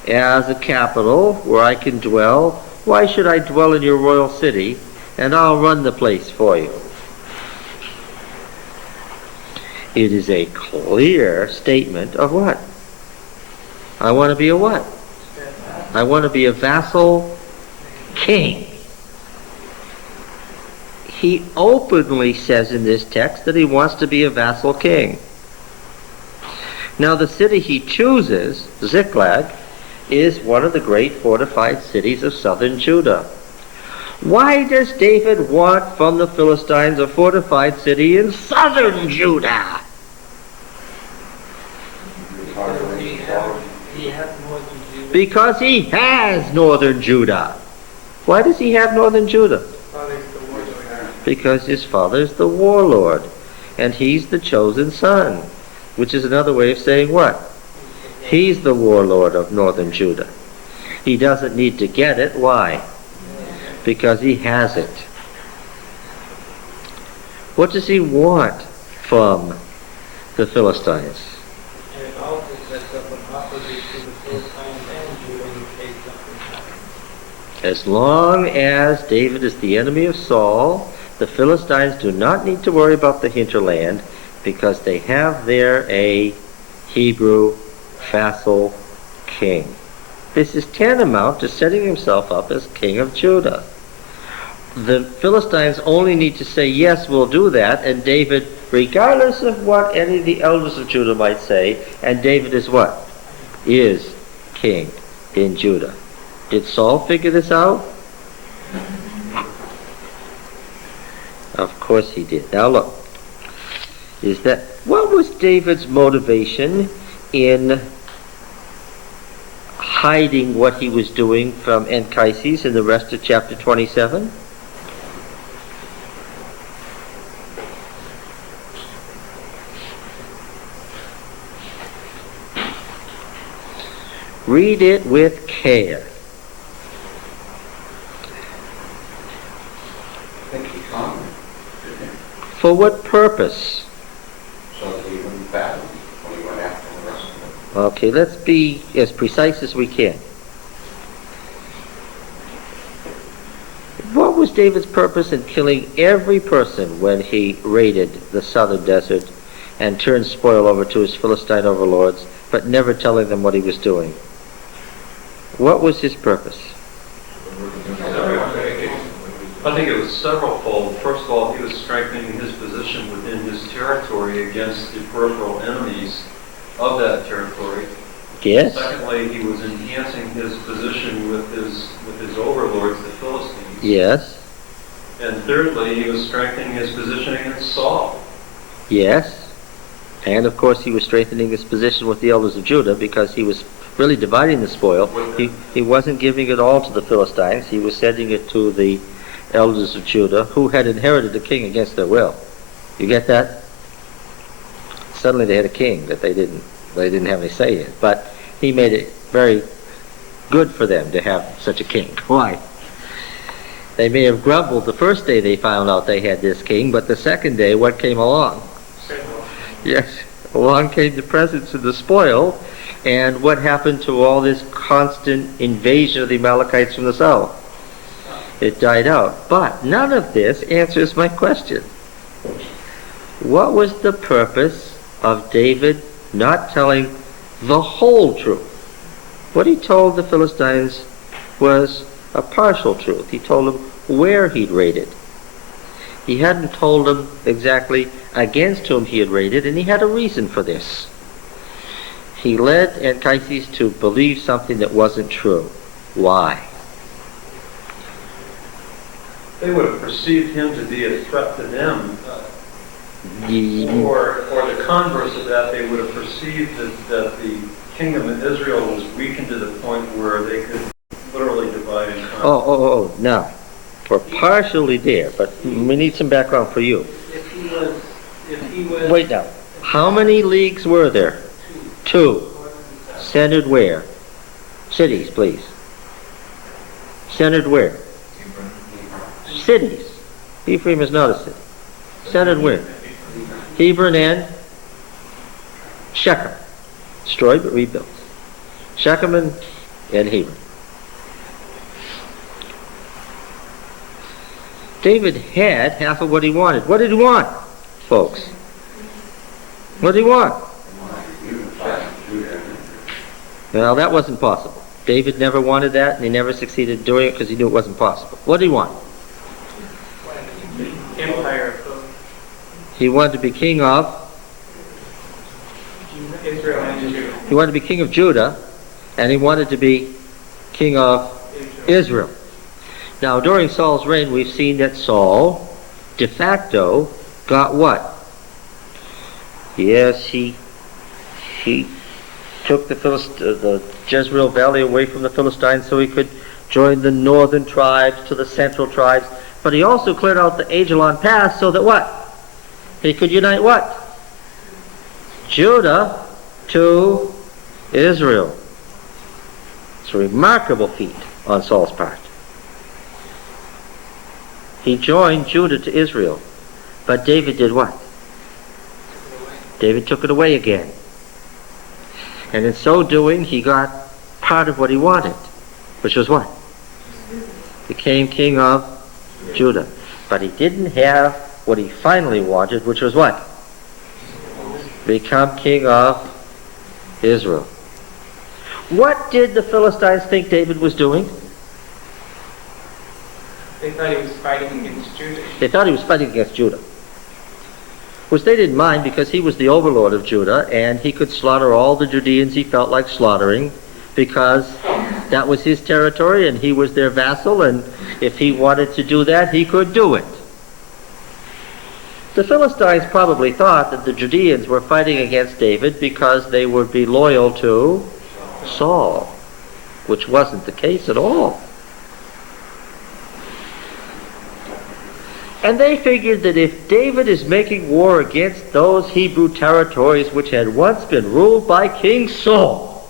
as a capital where I can dwell. Why should I dwell in your royal city? And I'll run the place for you. It is a clear statement of what? I want to be a what? I want to be a vassal king. He openly says in this text that he wants to be a vassal king. Now the city he chooses, Ziklag, is one of the great fortified cities of southern Judah. Why does David want from the Philistines a fortified city in southern Judah? Because he has northern Judah. Why does he have northern Judah? Because his father's the warlord, and he's the chosen son, which is another way of saying what? He's the warlord of northern Judah. He doesn't need to get it. Why? Because he has it. What does he want from the Philistines? And it also sets up an opposition to the Philistines and Judah in case something happens. As long as David is the enemy of Saul, the Philistines do not need to worry about the hinterland because they have there a Hebrew vassal king. This is tantamount to setting himself up as king of Judah. The Philistines only need to say, yes, we'll do that, and David, regardless of what any of the elders of Judah might say, and David is what? Is king in Judah. Did Saul figure this out? Of course he did. Now look, what was David's motivation in hiding what he was doing from Anchises in the rest of chapter 27? Read it with care. I think he conquered, didn't he? For what purpose? So that he wouldn't battle when he went after the rest of them. Okay, let's be as precise as we can. What was David's purpose in killing every person when he raided the southern desert and turned spoil over to his Philistine overlords, but never telling them what he was doing? What was his purpose? I think it was severalfold. First of all, he was strengthening his position within his territory against the peripheral enemies of that territory. Yes. Secondly, he was enhancing his position with his overlords, the Philistines. Yes. And thirdly, he was strengthening his position against Saul. Yes. And of course he was strengthening his position with the elders of Judah because he was really dividing the spoil. He wasn't giving it all to the Philistines. He was sending it to the elders of Judah who had inherited the king against their will. You get that? Suddenly they had a king that they didn't have any say in. But he made it very good for them to have such a king. Why? They may have grumbled the first day they found out they had this king, but the second day, what came along? Yes, along came the presents and the spoil, and what happened to all this constant invasion of the Amalekites from the south? It died out. But none of this answers my question. What was the purpose of David not telling the whole truth? What he told the Philistines was a partial truth. He told them where he'd raided. He hadn't told them exactly against whom he had raided, and he had a reason for this. He led Anchises to believe something that wasn't true. Why? They would have perceived him to be a threat to them. Or the converse of that, they would have perceived that the kingdom of Israel was weakened to the point where they could literally divide and conquer. Oh, now, we're partially there, but we need some background for you. If he was. Wait now, how many leagues were there? 2. Centered where? Cities, please. Centered where? Cities. Ephraim is not a city. Centered where? Hebron and Shechem. Destroyed but rebuilt. Shechem and Hebron. David had half of what he wanted. What did he want, folks? What did he want? Well, that wasn't possible. David never wanted that, and he never succeeded doing it because he knew it wasn't possible. What did he want? Empire. He wanted to be king of Israel and Judah. He wanted to be king of Judah, and he wanted to be king of Israel. Now, during Saul's reign, we've seen that Saul, de facto, got what? Yes, he took the Jezreel Valley away from the Philistines so he could join the northern tribes to the central tribes. But he also cleared out the Ajalon Pass so that what? He could unite what? Judah to Israel. It's a remarkable feat on Saul's part. He joined Judah to Israel. But David did what? David took it away again. And in so doing, he got part of what he wanted, which was what? Became king of Judah. But he didn't have what he finally wanted, which was what? Become king of Israel. What did the Philistines think David was doing? They thought he was fighting against Judah. They thought he was fighting against Judah, which they didn't mind because he was the overlord of Judah and he could slaughter all the Judeans he felt like slaughtering because that was his territory and he was their vassal, and if he wanted to do that, he could do it. The Philistines probably thought that the Judeans were fighting against David because they would be loyal to Saul, which wasn't the case at all. And they figured that if David is making war against those Hebrew territories which had once been ruled by King Saul,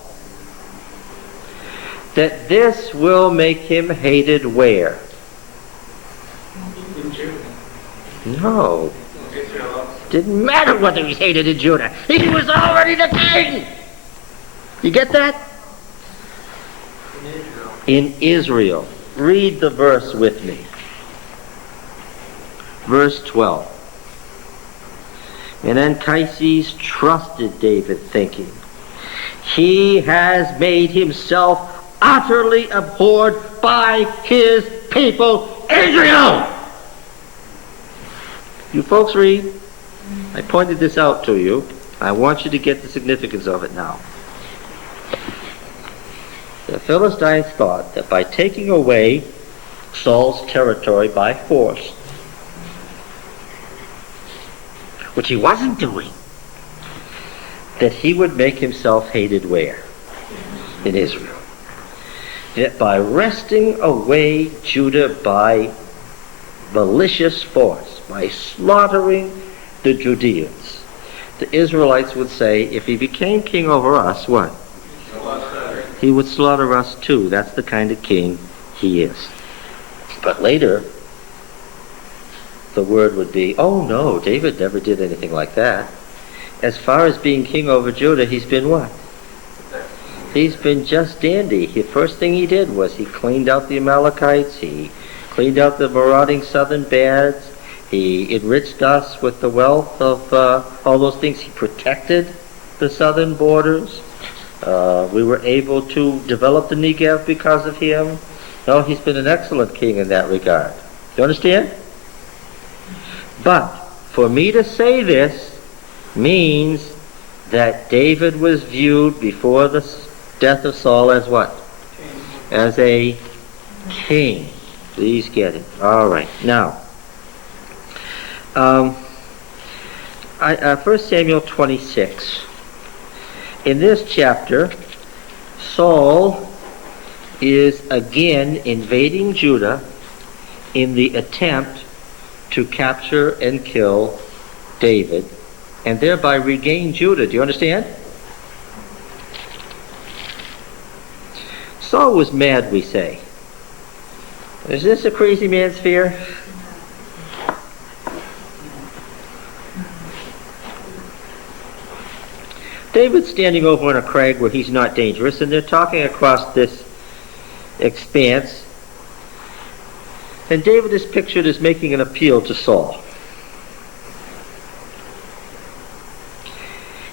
that this will make him hated where? In Judah. No. Israel. Didn't matter whether he was hated in Judah. He was already the king. You get that? In Israel. In Israel. Read the verse with me. Verse 12. And Anchises trusted David, thinking, he has made himself utterly abhorred by his people, Israel. You folks read? I pointed this out to you. I want you to get the significance of it now. The Philistines thought that by taking away Saul's territory by force, which he wasn't doing, that he would make himself hated where? In Israel. That by wresting away Judah by malicious force, by slaughtering the Judeans, the Israelites would say, if he became king over us, what? He would slaughter us too. That's the kind of king he is. But later, the word would be, oh no, David never did anything like that. As far as being king over Judah, he's been what? He's been just dandy. The first thing he did was he cleaned out the Amalekites, he cleaned out the marauding southern bands, he enriched us with the wealth of all those things. He protected the southern borders. We were able to develop the Negev because of him. No, he's been an excellent king in that regard. You understand? But for me to say this means that David was viewed before the death of Saul as what? As a king. Please get it. All right. Now, 1 Samuel 26. In this chapter, Saul is again invading Judah in the attempt to capture and kill David and thereby regain Judah. Do you understand? Saul was mad, we say. Is this a crazy man's fear? David's standing over on a crag where he's not dangerous, and they're talking across this expanse. And David is pictured as making an appeal to Saul.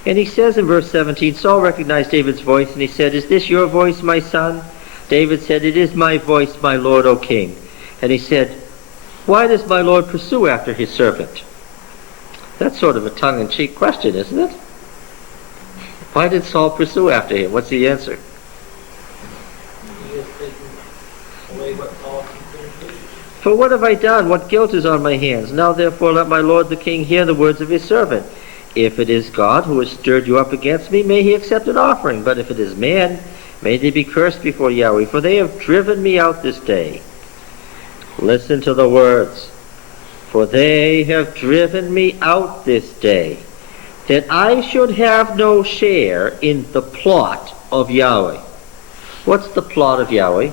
And he says in verse 17, Saul recognized David's voice, and he said, "Is this your voice, my son?" David said, "It is my voice, my lord, O king." And he said, "Why does my lord pursue after his servant?" That's sort of a tongue-in-cheek question, isn't it? Why did Saul pursue after him? What's the answer? "For what have I done? What guilt is on my hands? Now therefore let my lord the king hear the words of his servant. If it is God who has stirred you up against me, may he accept an offering. But if it is man, may they be cursed before Yahweh, for they have driven me out this day." Listen to the words. "For they have driven me out this day, that I should have no share in the plot of Yahweh." What's the plot of Yahweh?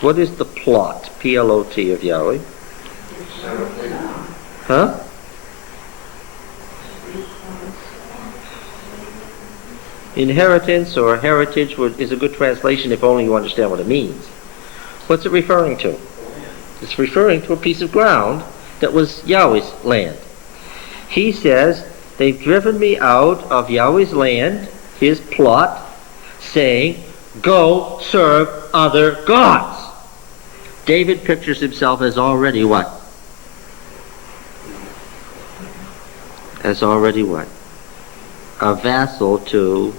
What is the plot, P-L-O-T, of Yahweh? Huh? Inheritance or heritage is a good translation if only you understand what it means. What's it referring to? It's referring to a piece of ground that was Yahweh's land. He says, they've driven me out of Yahweh's land, his plot, saying, "Go serve other gods." David pictures himself as already what? As already what? A vassal to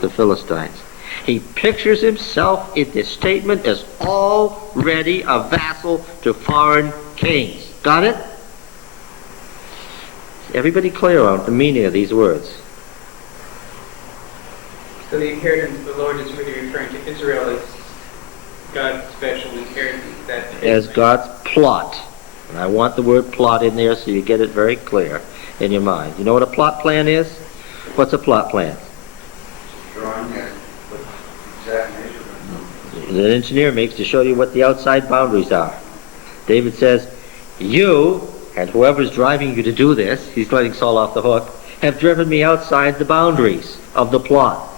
the Philistines. He pictures himself in this statement as already a vassal to foreign kings. Got it? Is everybody clear on the meaning of these words? So the inheritance of the Lord is really referring to Israel as God's special inheritance. As God's plot. And I want the word plot in there so you get it very clear in your mind. You know what a plot plan is? What's a plot plan? Drawing it with exact measurements. That an engineer makes to show you what the outside boundaries are. David says, "You, and whoever's driving you to do this," he's letting Saul off the hook, "have driven me outside the boundaries of the plot."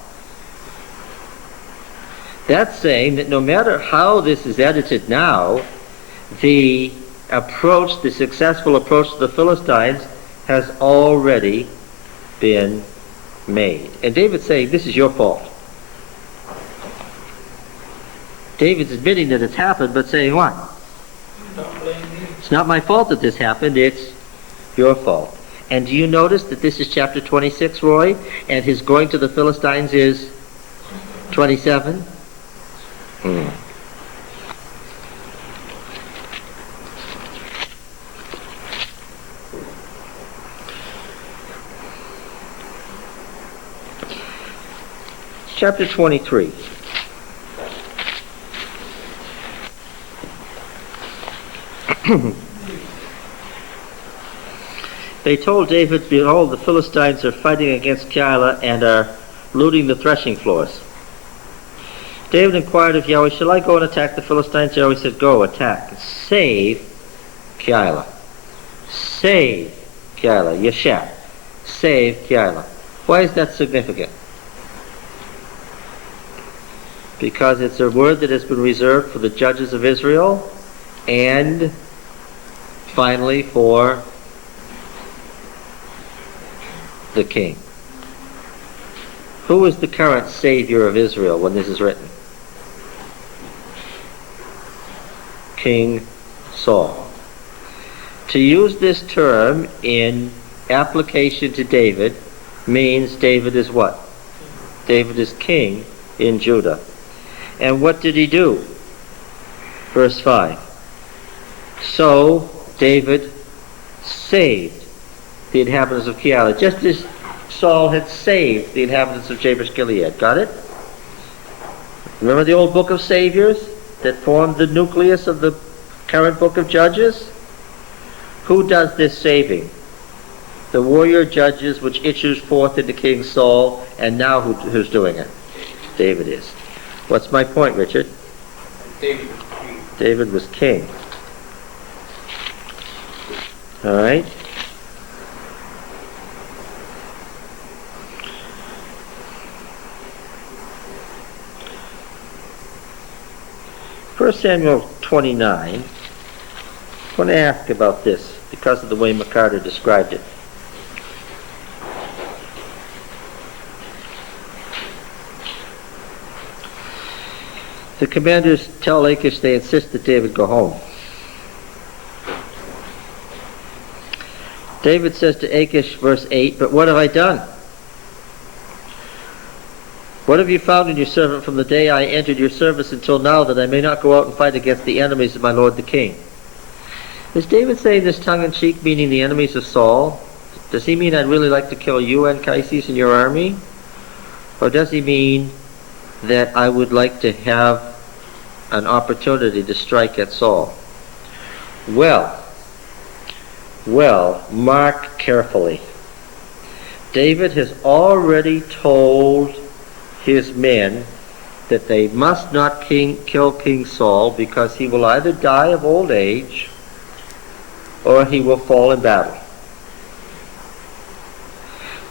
That's saying that no matter how this is edited now, the approach, the successful approach to the Philistines has already been made. And David's saying, this is your fault. David's admitting that it's happened, but saying what? It's not my fault that this happened, it's your fault. And do you notice that this is chapter 26, Roy? And his going to the Philistines is 27? Chapter 23. They told David, "Behold, the Philistines are fighting against Keilah and are looting the threshing floors." David inquired of Yahweh, "Shall I go and attack the Philistines?" Yahweh said, "Go, attack. Save Keilah." Save Keilah. Yeshua. Save Keilah. Why is that significant? Because it's a word that has been reserved for the judges of Israel and finally for the king. Who is the current savior of Israel when this is written? King Saul. To use this term in application to David means David is what? David is king in Judah. And what did he do? Verse 5. So David saved the inhabitants of Keilah, just as Saul had saved the inhabitants of Jabesh Gilead. Got it? Remember the old book of Saviors that formed the nucleus of the current book of Judges? Who does this saving? The warrior judges which issues forth into King Saul, and now who's doing it? David is. What's my point, Richard? David was king. All right? First Samuel 29. I want to ask about this because of the way McCarter described it. The commanders tell Achish they insist that David go home. David says to Achish, verse 8, "But what have I done? What have you found in your servant from the day I entered your service until now, that I may not go out and fight against the enemies of my lord the king?" Is David saying this tongue-in-cheek, meaning the enemies of Saul? Does he mean I'd really like to kill you, Anchises, and your army? Or does he mean that I would like to have an opportunity to strike at Saul? Well, mark carefully. David has already told his men that they must not kill King Saul, because he will either die of old age or he will fall in battle.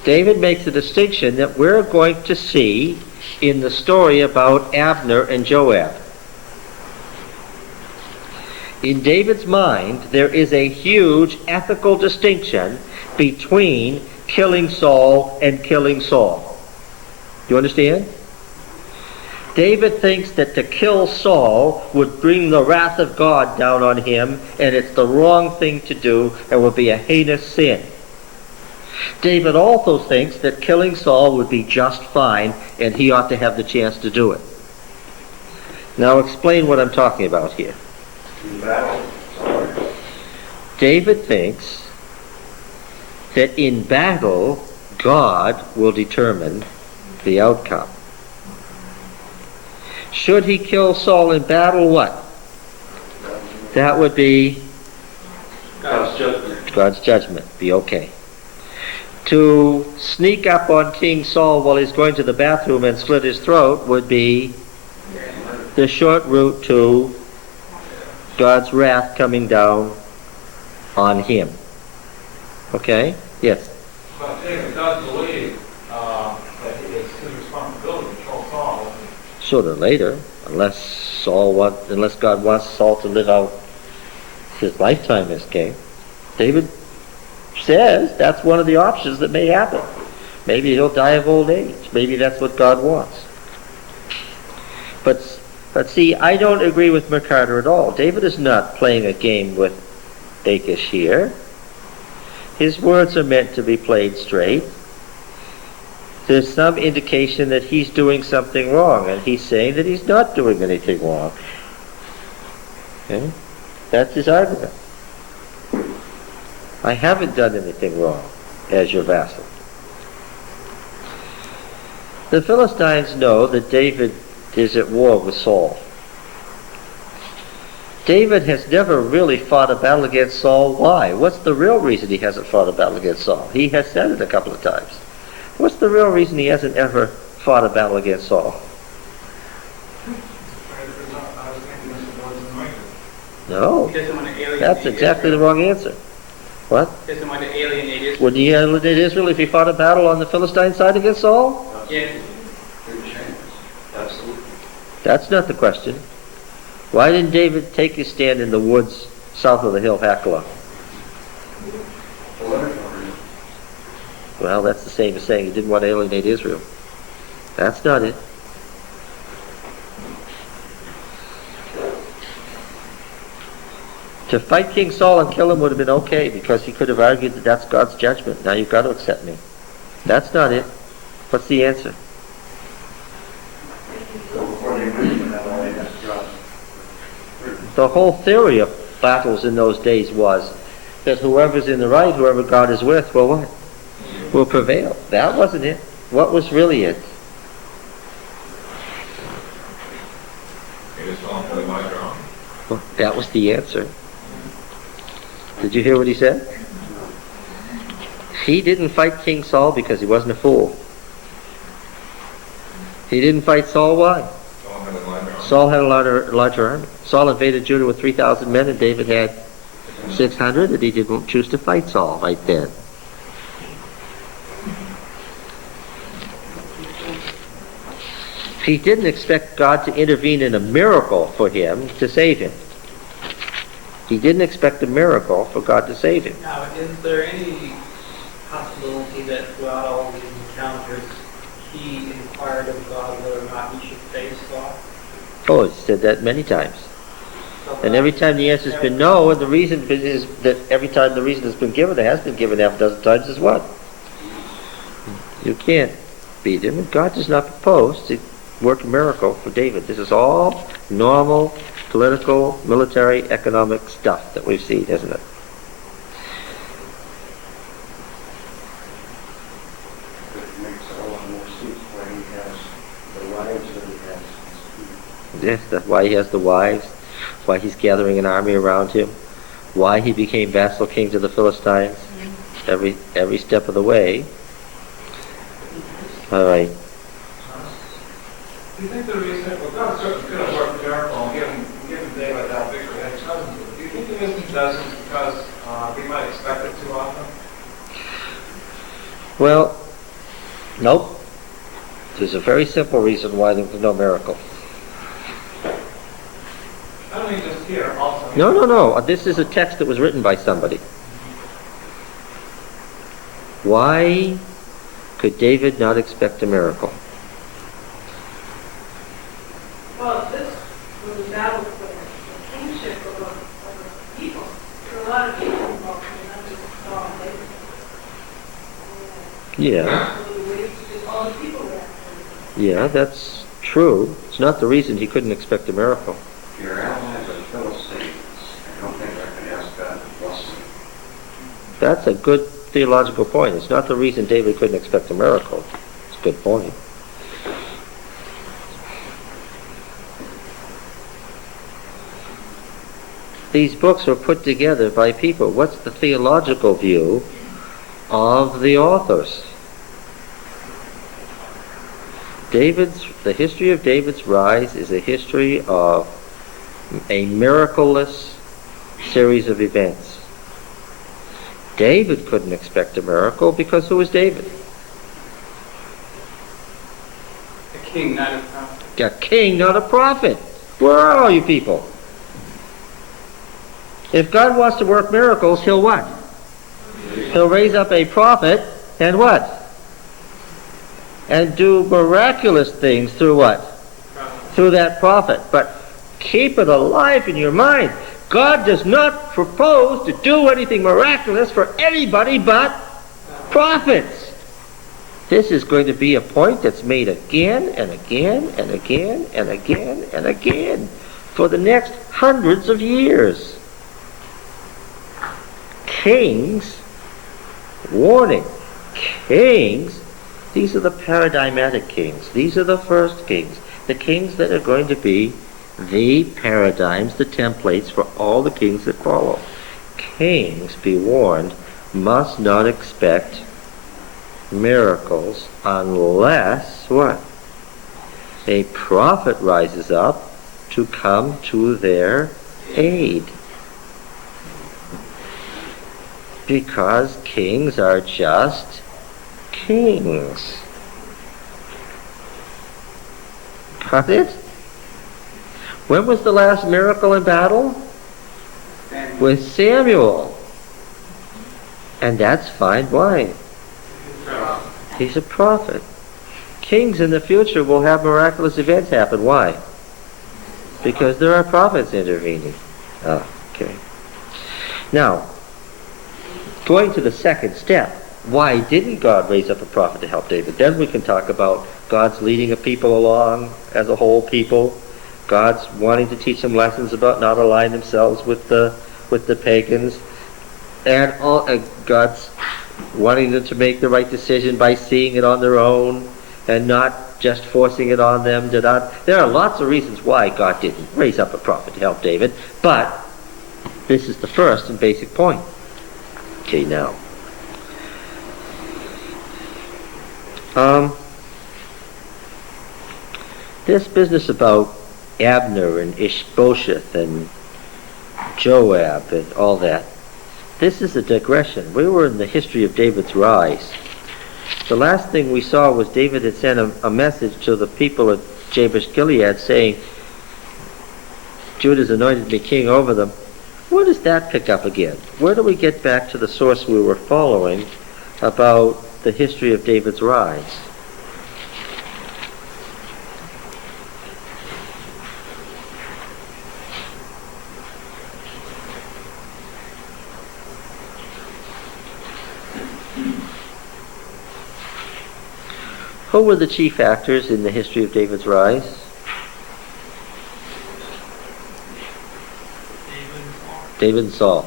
David makes a distinction that we're going to see in the story about Abner and Joab. In David's mind, there is a huge ethical distinction between killing Saul and killing Saul. Do you understand? David thinks that to kill Saul would bring the wrath of God down on him, and it's the wrong thing to do and would be a heinous sin. David also thinks that killing Saul would be just fine, and he ought to have the chance to do it. Now explain what I'm talking about here. David thinks that in battle, God will determine the outcome. Should he kill Saul in battle, what? That would be God's judgment. God's judgment. Be okay. To sneak up on King Saul while he's going to the bathroom and slit his throat would be the short route to God's wrath coming down on him. Okay? Yes? But David does believe that it's his responsibility to kill Saul. Sooner or later, unless God wants Saul to live out his lifetime as king. David says that's one of the options that may happen. Maybe he'll die of old age. Maybe that's what God wants. But see, I don't agree with McCarter at all. David is not playing a game with Achish here. His words are meant to be played straight. There's some indication that he's doing something wrong, and he's saying that he's not doing anything wrong. Okay? That's his argument. I haven't done anything wrong as your vassal. The Philistines know that David is at war with Saul. David has never really fought a battle against Saul. Why? What's the real reason he hasn't fought a battle against Saul? He has said it a couple of times. What's the real reason he hasn't ever fought a battle against Saul? No. He doesn't want to alienate That's exactly the wrong answer. What? He doesn't want to alienate Israel. Would he alienate Israel if he fought a battle on the Philistine side against Saul? Yes. Absolutely. That's not the question. Why didn't David take his stand in the woods south of the hill Hakilah? Well, that's the same as saying he didn't want to alienate Israel. That's not it. To fight King Saul and kill him would have been okay, because he could have argued that that's God's judgment. Now you've got to accept me. That's not it. What's the answer? The whole theory of battles in those days was that whoever's in the right, whoever God is with, will what? Will prevail. That wasn't it. What was really it? It is all for the wise wrong. Well, that was the answer. Did you hear what he said? He didn't fight King Saul because he wasn't a fool. He didn't fight Saul. Why? Saul had a larger army. Saul had a larger army. Saul invaded Judah with 3,000 men, and David had 600, and he didn't choose to fight Saul right then. He didn't expect God to intervene in a miracle for him to save him. He didn't expect a miracle for God to save him. Now, is there any possibility that throughout all these encounters, he inquired of God whether or not he should face God? Oh, he said that many times. And every time the answer's been no, and the reason is that every time the reason has been given, it has been given half a dozen times, is what? You can't beat him, and God does not propose to work a miracle for David. This is all normal, political, military, economic stuff that we've seen, isn't it? It makes a lot more sense why he has the wives that he has. Yes, that's why he has the wives, why he's gathering an army around him, why he became vassal king to the Philistines every step of the way. All right. Do you think the reason, well, God certainly could have worked a miracle and given David that victory that he doesn't. Do you think the reason he doesn't is because we might expect it too often? Well, nope. There's a very simple reason why there was no miracle. I don't mean just here, also. No. This is a text that was written by somebody. Why could David not expect a miracle? Well, this was a battle for the kingship of a people. There were a lot of people involved, not just Saul and David. Yeah. So the way all the people were. Yeah, that's true. It's not the reason he couldn't expect a miracle. If your allies are Philistines, I don't think I can ask God to bless them. That's a good theological point. It's not the reason David couldn't expect a miracle. It's a good point. These books were put together by people. What's the theological view of the authors? The history of David's rise is a history of a miraculous series of events. David couldn't expect a miracle because who was David? A king, not a prophet. A king, not a prophet. Where are all you people? If God wants to work miracles, he'll what? He'll raise up a prophet and what? And do miraculous things through what? Through that prophet. But keep it alive in your mind. God does not propose to do anything miraculous for anybody but prophets. This is going to be a point that's made again and again and again and again and again for the next hundreds of years. Kings, warning, kings, these are the paradigmatic kings. These are the first kings. The kings that are going to be the paradigms, the templates for all the kings that follow. Kings, be warned, must not expect miracles unless what? A prophet rises up to come to their aid. Because kings are just kings. Got it? When was the last miracle in battle? With Samuel. And that's fine. Why? He's a prophet. Kings in the future will have miraculous events happen. Why? Because there are prophets intervening. Ah, okay. Now, going to the second step, why didn't God raise up a prophet to help David? Then we can talk about God's leading a people along as a whole people. God's wanting to teach them lessons about not aligning themselves with the pagans. and God's wanting them to make the right decision by seeing it on their own and not just forcing it on them. There are lots of reasons why God didn't raise up a prophet to help David, but this is the first and basic point. Okay, now. This business about Abner and Ishbosheth and Joab and all that, this is a digression. We were in the history of David's rise. The last thing we saw was David had sent a message to the people of Jabesh Gilead saying, Judah's anointed me king over them. Where does that pick up again? Where do we get back to the source we were following about the history of David's rise? Who were the chief actors in the history of David's rise? David and Saul.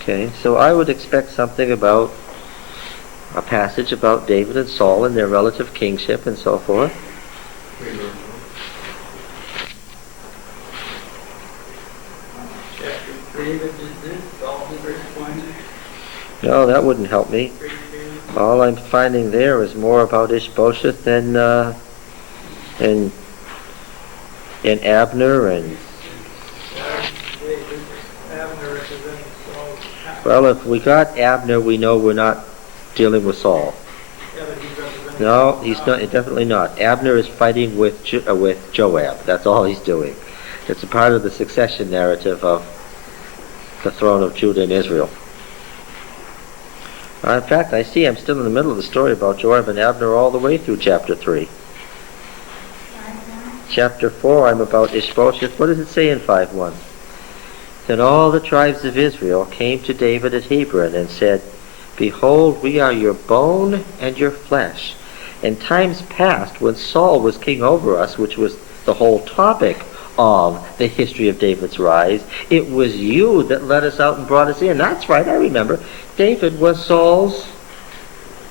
Okay, so I would expect something about a passage about David and Saul and their relative kingship and so forth. David did this, Saul did verse 20. No, that wouldn't help me. All I'm finding there is more about Ishbosheth and Abner and. Well, if we got Abner, we know we're not dealing with Saul. No, he's not. Definitely not. Abner is fighting with Joab. That's all he's doing. It's a part of the succession narrative of the throne of Judah and Israel. In fact, I see I'm still in the middle of the story about Joab and Abner all the way through chapter 3. Chapter 4, I'm about Ishbosheth. What does it say in 5:1? Then all the tribes of Israel came to David at Hebron and said, Behold, we are your bone and your flesh. In times past, when Saul was king over us, which was the whole topic of the history of David's rise, it was you that led us out and brought us in. That's right, I remember. David was Saul's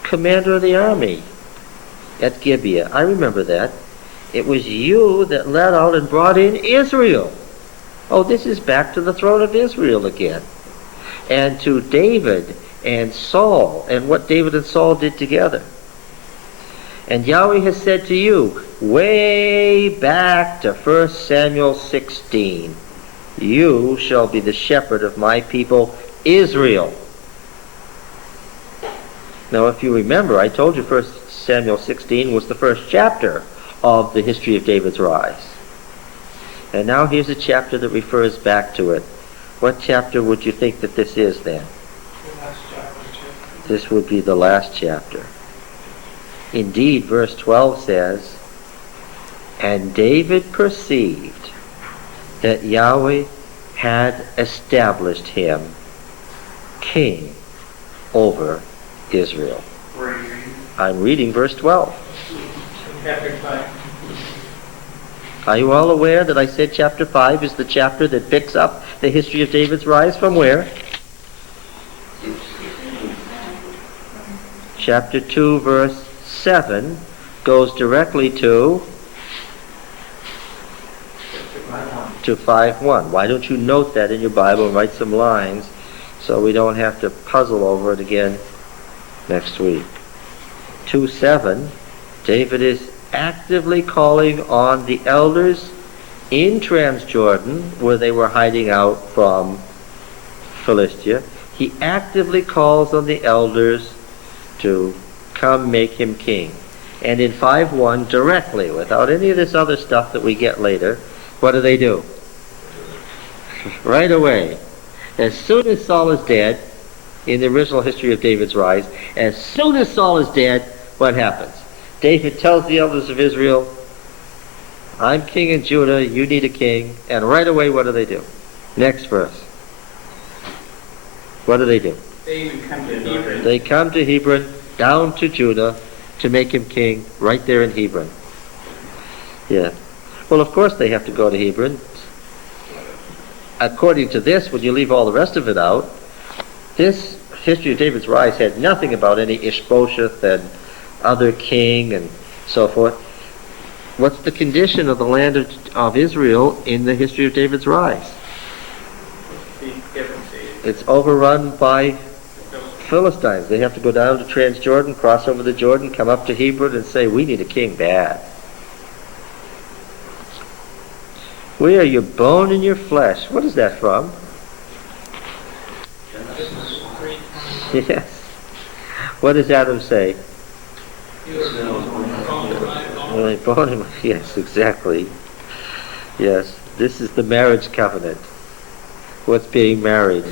commander of the army at Gibeah. I remember that. It was you that led out and brought in Israel. Oh, this is back to the throne of Israel again. And to David and Saul and what David and Saul did together. And Yahweh has said to you, way back to 1 Samuel 16, you shall be the shepherd of my people Israel. Now, if you remember, I told you 1 Samuel 16 was the first chapter of the history of David's rise. And now here's a chapter that refers back to it. What chapter would you think that this is then? The last chapter. This would be the last chapter. Indeed, verse 12 says, And David perceived that Yahweh had established him king over Israel. Where are you reading? I'm reading verse 12. Chapter 5. Are you all aware that I said chapter 5 is the chapter that picks up the history of David's rise from where? Chapter 2, verse 7 goes directly to 5:1. Why don't you note that in your Bible and write some lines so we don't have to puzzle over it again next week. 2:7, David is actively calling on the elders in Transjordan, where they were hiding out from Philistia. He actively calls on the elders to come make him king. And in 5:1, directly, without any of this other stuff that we get later, what do? Right away. As soon as Saul is dead, in the original history of David's rise, as soon as Saul is dead, what happens? David tells the elders of Israel, I'm king in Judah, you need a king. And right away, what do? Next verse. What do? They even come to Hebron. They come to Hebron, down to Judah, to make him king, right there in Hebron. Yeah. Well, of course they have to go to Hebron. According to this, when you leave all the rest of it out, This history of David's rise had nothing about any Ishbosheth and other king and so forth. What's the condition of the land of Israel in the history of David's rise? It's overrun by Philistines. They have to go down to Transjordan, cross over the Jordan, come up to Hebron and say, we need a king bad. We are your bone and your flesh. What is that from? Yes. What does Adam say? Yes, exactly. Yes, this is the marriage covenant. What's being married?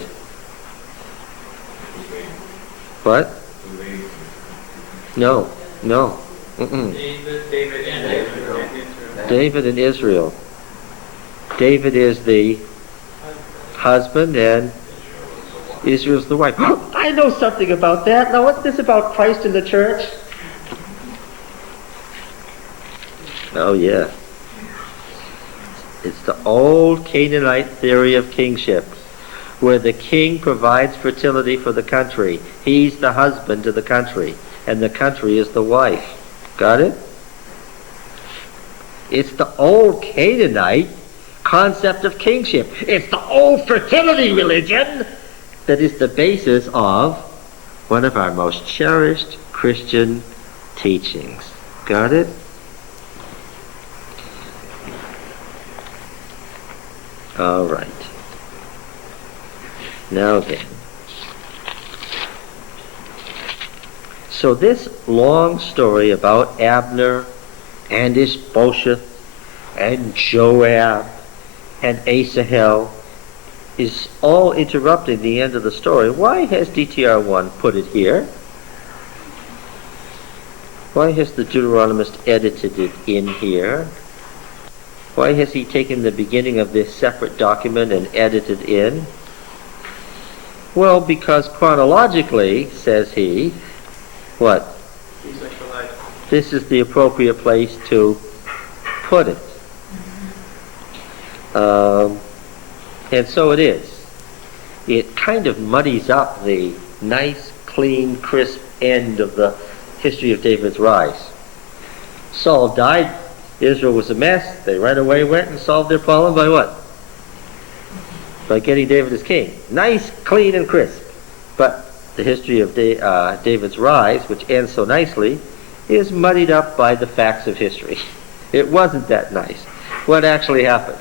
What? No. Mm-mm. David and Israel. David is the husband and Israel's the wife. I know something about that. Now what's this about Christ in the church? Oh yeah. It's the old Canaanite theory of kingship, where the king provides fertility for the country. He's the husband to the country, and the country is the wife. Got it? It's the old Canaanite concept of kingship. It's the old fertility religion that is the basis of one of our most cherished Christian teachings. Got it? All right. Now again. So this long story about Abner and Ishbosheth and Joab and Asahel is all interrupting the end of the story. Why has DTR1 put it here? Why has the Deuteronomist edited it in here? Why has he taken the beginning of this separate document and edited in? Well, because chronologically, says he, what? This is the appropriate place to put it. And so it is. It kind of muddies up the nice, clean, crisp end of the history of David's rise. Saul died. Israel was a mess. They right away went and solved their problem by what? By getting David as king. Nice, clean, and crisp. But the history of David's rise, which ends so nicely, is muddied up by the facts of history. It wasn't that nice. What actually happened?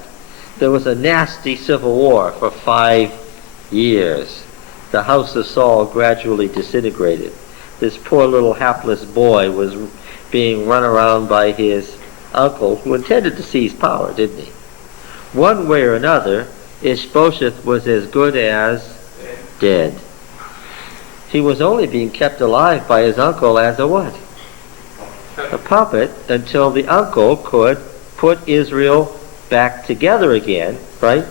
There was a nasty civil war for 5 years. The house of Saul gradually disintegrated. This poor little hapless boy was being run around by his uncle, who intended to seize power, didn't he? One way or another, Ishbosheth was as good as dead. He was only being kept alive by his uncle as a what? A puppet, until the uncle could put Israel back together again, right?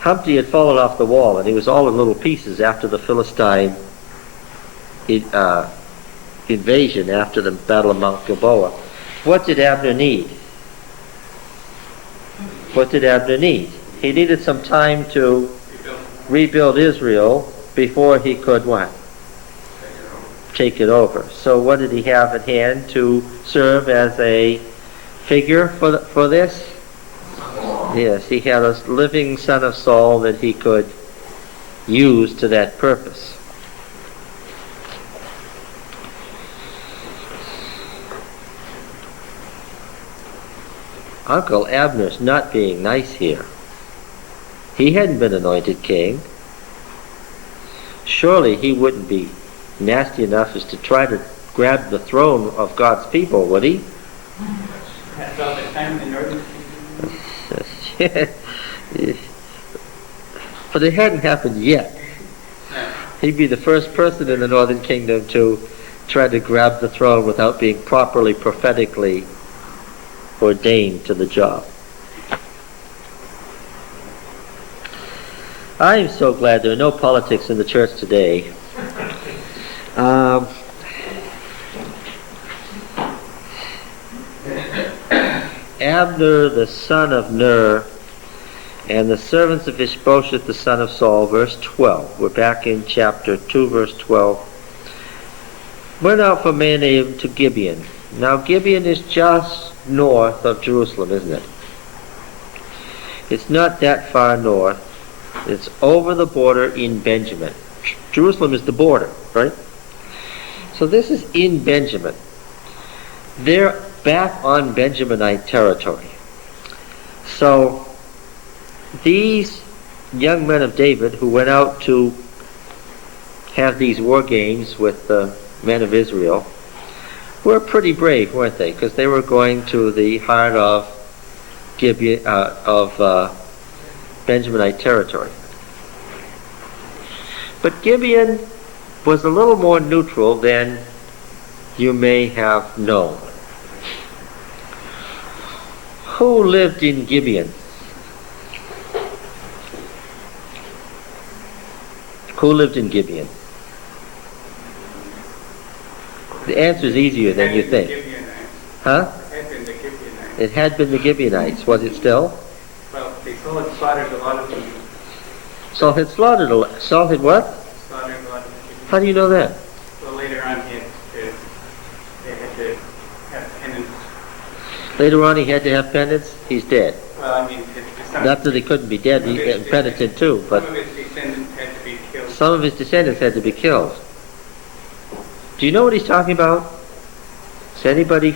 Humpty had fallen off the wall, and he was all in little pieces after the Philistine invasion, after the Battle of Mount Gilboa. What did Abner need? What did Abner need? He needed some time to rebuild Israel before he could what? Take it over. So what did he have at hand to serve as a figure for this? Yes, he had a living son of Saul that he could use to that purpose. Uncle Abner's not being nice here. He hadn't been anointed king. Surely he wouldn't be nasty enough as to try to grab the throne of God's people, would he? But it hadn't happened yet. He'd be the first person in the northern kingdom to try to grab the throne without being properly prophetically ordained to the job. I am so glad there are no politics in the church today. Abner, the son of Ner, And the servants of Ishbosheth the son of Saul, verse 12. We're back in chapter 2, verse 12. Went out from Mahanaim to Gibeon. Now Gibeon is just north of Jerusalem, isn't it? It's not that far north. It's over the border in Benjamin. Jerusalem is the border, right? So this is in Benjamin. They're back on Benjaminite territory. So these young men of David who went out to have these war games with the men of Israel were pretty brave, weren't they? Because they were going to the heart of Gibeon, Benjaminite territory. But Gibeon was a little more neutral than you may have known. Who lived in Gibeon? Who lived in Gibeon? The answer is easier than you think. Huh? It had been the Gibeonites. Was it still? Well, Saul had slaughtered a lot of them. Saul had slaughtered a lot. Saul had what? Slaughtered a lot of them. How do you know that? Well, later on they had to have penance. Later on he had to have penance. He's dead. Well, I mean, Not that he couldn't be dead. He had penitent too, but some of his descendants had to be killed. some of his descendants had to be killed. Do you know what he's talking about? Is anybody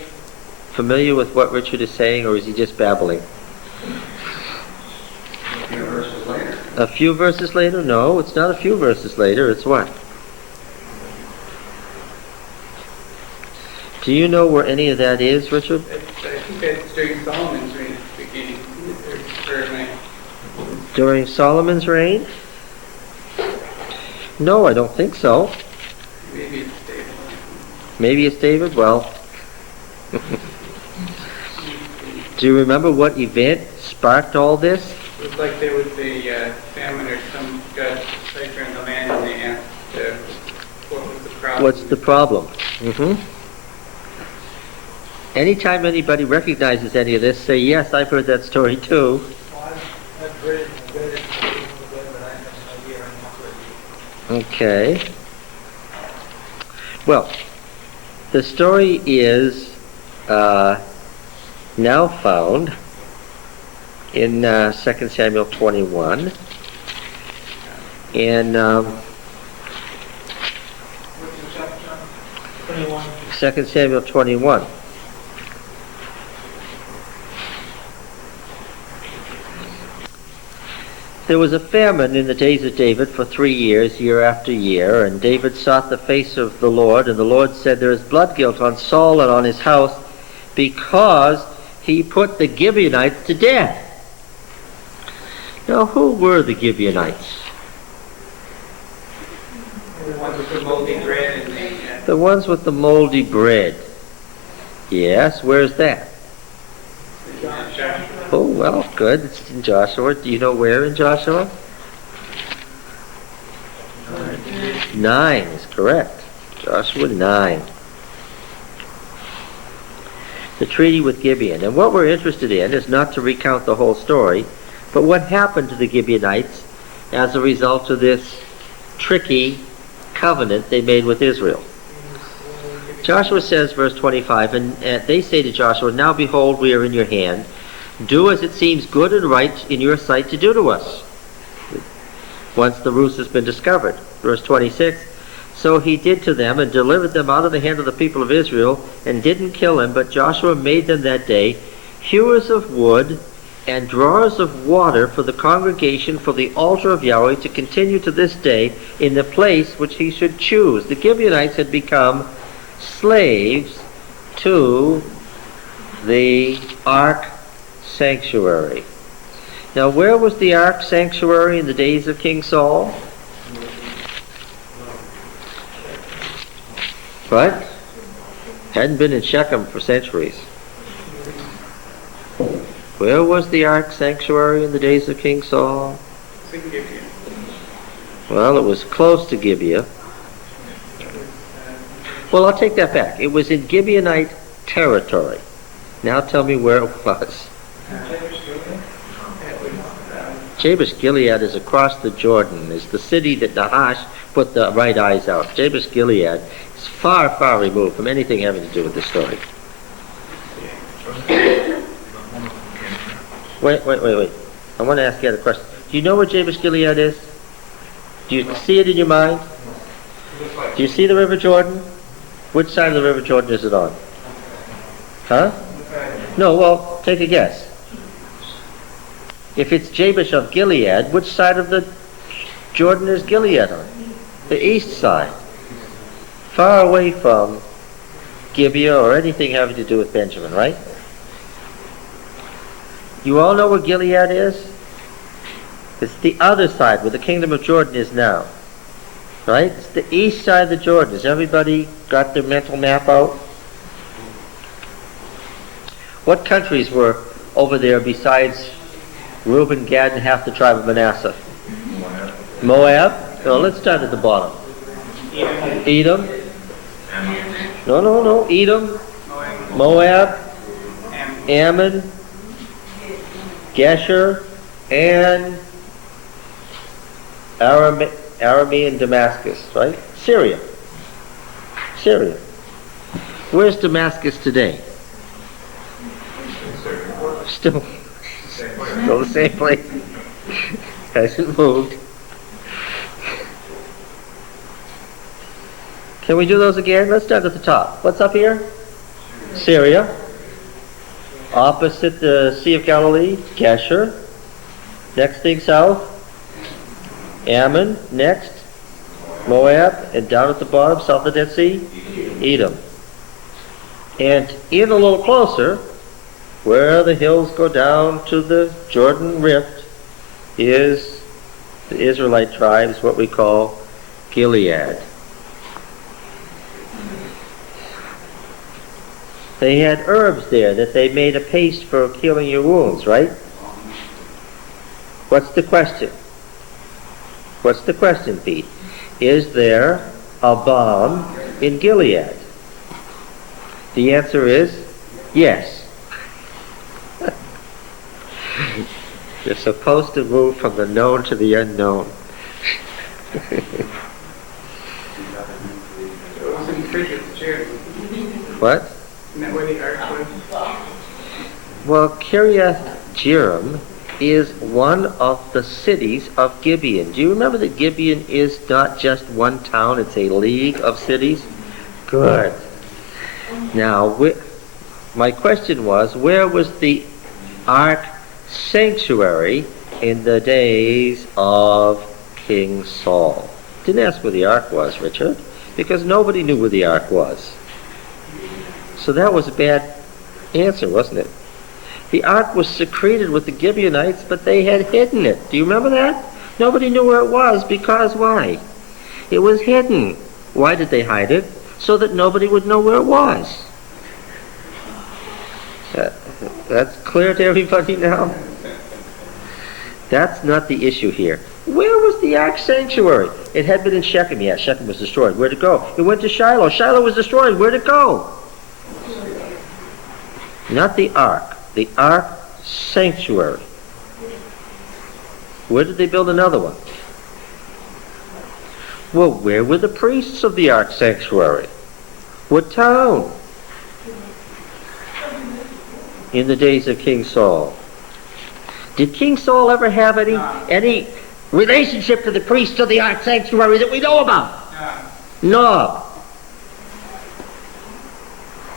familiar with what Richard is saying, or is he just babbling? A few verses later. A few verses later? No, it's not a few verses later. It's what? Do you know where any of that is, Richard? I think that's during Solomon's reign, beginning, or my During Solomon's reign? No, I don't think so. maybe it's David. Maybe it's David? Well, do you remember what event sparked all this? It was like there was a famine or some got cipher in the land and they asked what was the problem. What's the problem? Anytime anybody recognizes any of this, say, yes, I've heard that story too. I've read it a little bit, but I have no idea on what. Okay. Well, the story is now found in 2 Samuel 21. And What's the chapter? 21. 2 Samuel 21. There was a famine in the days of David for 3 years, year after year, and David sought the face of the Lord, and the Lord said, there is blood guilt on Saul and on his house, because he put the Gibeonites to death. Now, who were the Gibeonites? The one with the moldy bread and The ones with the moldy bread. Yes, where's that? Joshua. Oh, well, good. It's in Joshua. Do you know where in Joshua? 9 is correct. Joshua 9. The treaty with Gibeon. And what we're interested in is not to recount the whole story, but what happened to the Gibeonites as a result of this tricky covenant they made with Israel. Joshua says, verse 25, and they say to Joshua, now behold, we are in your hand. Do as it seems good and right in your sight to do to us, once the ruse has been discovered. Verse 26, so he did to them and delivered them out of the hand of the people of Israel and didn't kill them, but Joshua made them that day hewers of wood and drawers of water for the congregation for the altar of Yahweh to continue to this day in the place which he should choose. The Gibeonites had become slaves to the ark sanctuary. Now, where was the ark sanctuary in the days of King Saul? What? Hadn't been in Shechem for centuries. Where was the ark sanctuary in the days of King Saul? Well, it was close to Gibeah. Well, I'll take that back. It was in Gibeonite territory. Now tell me where it was. Jabesh Gilead is across the Jordan. It's the city that Nahash put the right eyes out. Jabesh Gilead is far, far removed from anything having to do with this story. Wait. I want to ask you a question. Do you know where Jabesh Gilead is? Do you see it in your mind? Do you see the River Jordan? Which side of the River Jordan is it on? Huh? No, well, take a guess. If it's Jabesh of Gilead, which side of the Jordan is Gilead on? The east side. Far away from Gibeah or anything having to do with Benjamin, right? You all know where Gilead is? It's the other side, where the kingdom of Jordan is now. Right? It's the east side of the Jordan. Has everybody got their mental map out? What countries were over there besides Reuben, Gad, and half the tribe of Manasseh? Moab? No, let's start at the bottom. Edom? No. Edom, Moab, Ammon, Geshur, and Aramean Damascus, right? Syria. Where's Damascus today? Still the same place. Hasn't moved. Can we do those again? Let's start at the top. What's up here? Syria. Opposite the Sea of Galilee, Geshur. Next thing south, Ammon. Next, Moab. And down at the bottom, south of the Dead Sea, Edom. And in a little closer, where the hills go down to the Jordan Rift, is the Israelite tribes, what we call Gilead. They had herbs there that they made a paste for healing your wounds, right? What's the question? What's the question, Pete? Is there a balm in Gilead? The answer is yes. You're supposed to move from the known to the unknown. What? Well, Kiriath Jearim is one of the cities of Gibeon. Do you remember that Gibeon is not just one town, it's a league of cities? Good. Now, my question was, where was the ark sanctuary in the days of King Saul? Didn't ask where the ark was, Richard, because nobody knew where the ark was. So that was a bad answer, wasn't it? The ark was secreted with the Gibeonites, but they had hidden it. Do you remember that? Nobody knew where it was, because why? It was hidden. Why did they hide it? So that nobody would know where it was. That's clear to everybody now? That's not the issue here. Where was the ark sanctuary? It had been in Shechem. Yeah, Shechem was destroyed. Where'd it go? It went to Shiloh. Shiloh was destroyed. Where'd it go? Not the ark sanctuary. Where did they build another one? Well, where were the priests of the ark sanctuary? What town? In the days of King Saul. Did King Saul ever have any relationship to the priests of the ark sanctuary that we know about? No.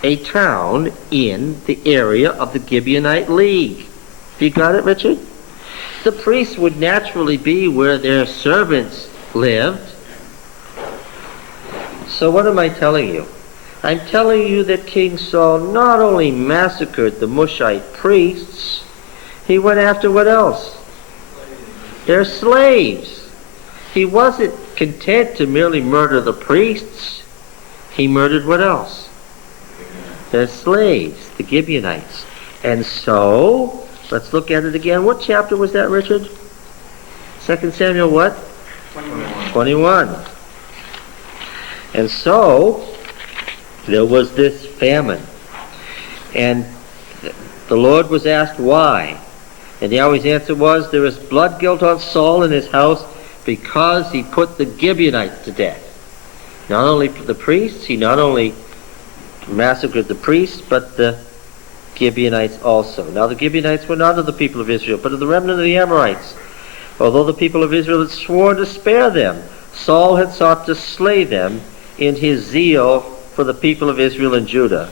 A town in the area of the Gibeonite League. You got it, Richard? The priests would naturally be where their servants lived. So what am I telling you? I'm telling you that King Saul not only massacred the Mushite priests, he went after what else? Their slaves. He wasn't content to merely murder the priests. He murdered what else? Their slaves, the Gibeonites. And so, let's look at it again. What chapter was that, Richard? 2 Samuel what? 21. And so, there was this famine. And the Lord was asked why. And Yahweh's answer was, there is blood guilt on Saul and his house because he put the Gibeonites to death. Not only the priests, he not only massacred the priests, but the Gibeonites also. Now the Gibeonites were not of the people of Israel, but of the remnant of the Amorites. Although the people of Israel had sworn to spare them, Saul had sought to slay them in his zeal for the people of Israel and Judah.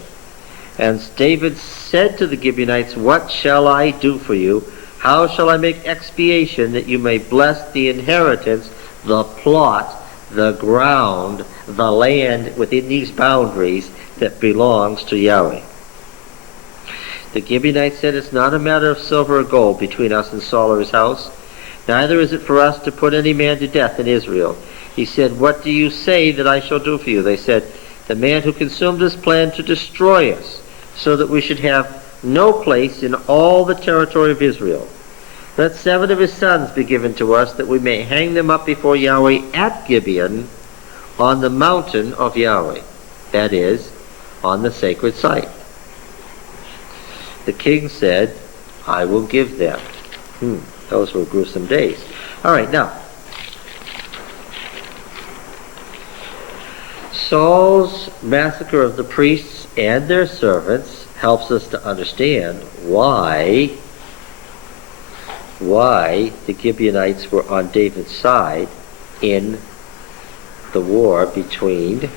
And David said to the Gibeonites, what shall I do for you? How shall I make expiation that you may bless the inheritance, the plot, the ground, the land within these boundaries that belongs to Yahweh? The Gibeonites said, it's not a matter of silver or gold between us and Saul or his house. Neither is it for us to put any man to death in Israel. He said, what do you say that I shall do for you? They said, the man who consumed us planned to destroy us, so that we should have no place in all the territory of Israel. Let 7 of his sons be given to us, that we may hang them up before Yahweh at Gibeon, on the mountain of Yahweh, that is, on the sacred site. The king said, I will give them. Those were gruesome days. All right, now, Saul's massacre of the priests and their servants helps us to understand why the Gibeonites were on David's side in the war between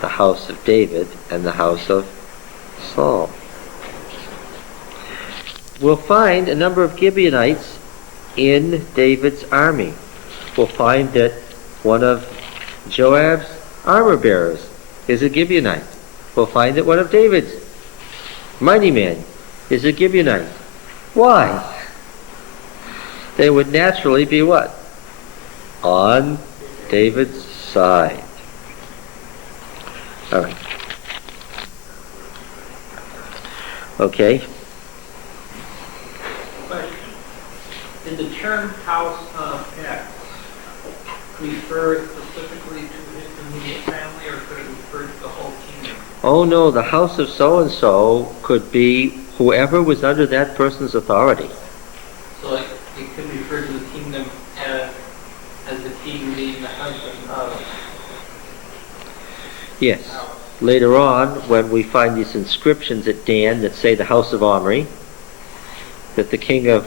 the house of David and the house of Saul. We'll find a number of Gibeonites in David's army. We'll find that one of Joab's armor bearers is a Gibeonite. We'll find that one of David's mighty men is a Gibeonite. Why? They would naturally be what? On David's side. All right. Okay. Question. Did the term house of X refer specifically to his immediate family, or could it refer to the whole kingdom? Oh no, the house of so-and-so could be whoever was under that person's authority. So it could refer to the kingdom as the king being the husband of. Yes. Later on, when we find these inscriptions at Dan that say the house of Omri, that the king of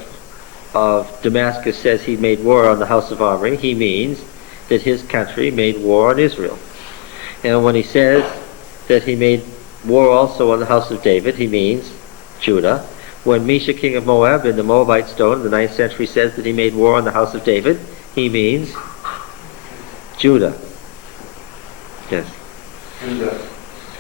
Damascus says he made war on the house of Omri, he means that his country made war on Israel. And when he says that he made war also on the house of David, he means Judah. When Mesha, king of Moab, in the Moabite stone in the 9th century says that he made war on the house of David, he means Judah. Yes. In the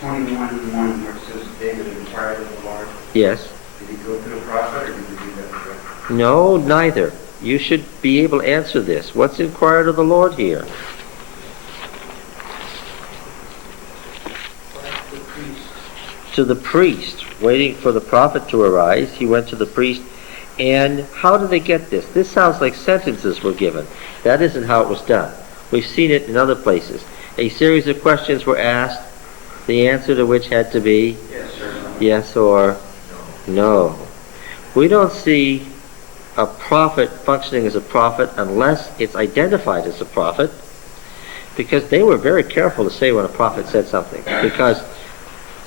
21:1 where it says David inquired of the Lord, Yes. did he go to the prophet or did he do that directly? No, neither. You should be able to answer this. What's inquired of the Lord here? To the priest, waiting for the prophet to arise. He went to the priest. And how do they get this? This sounds like sentences were given. That isn't how it was done. We've seen it in other places. A series of questions were asked, the answer to which had to be yes or no. We don't see a prophet functioning as a prophet unless it's identified as a prophet, because they were very careful to say when a prophet said something, because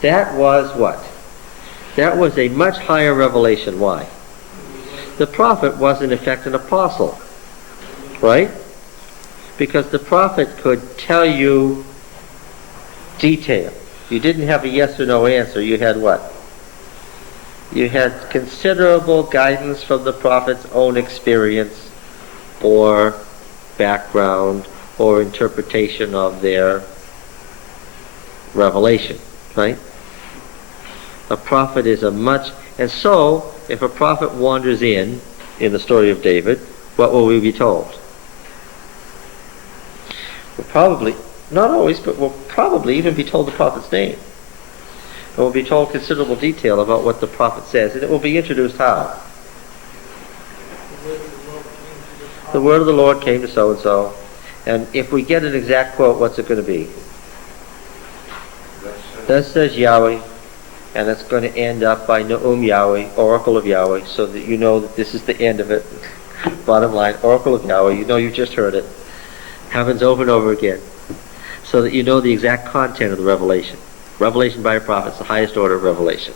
that was what? That was a much higher revelation. Why? The prophet was in effect an apostle, right? Because the prophet could tell you detail. You didn't have a yes or no answer. You had what? You had considerable guidance from the prophet's own experience or background or interpretation of their revelation, right? A prophet is a much... And so, if a prophet wanders in the story of David, what will we be told? We'll probably, not always, but we'll probably even be told the prophet's name. And we'll be told considerable detail about what the prophet says, and it will be introduced how? The word of the Lord came to so-and-so. And if we get an exact quote, what's it going to be? Thus says Yahweh. And it's going to end up by Naum Yahweh, Oracle of Yahweh, so that you know that this is the end of it. Bottom line, Oracle of Yahweh, you know you just heard it. Happens over and over again. So that you know the exact content of the revelation. Revelation by a prophet is the highest order of revelation.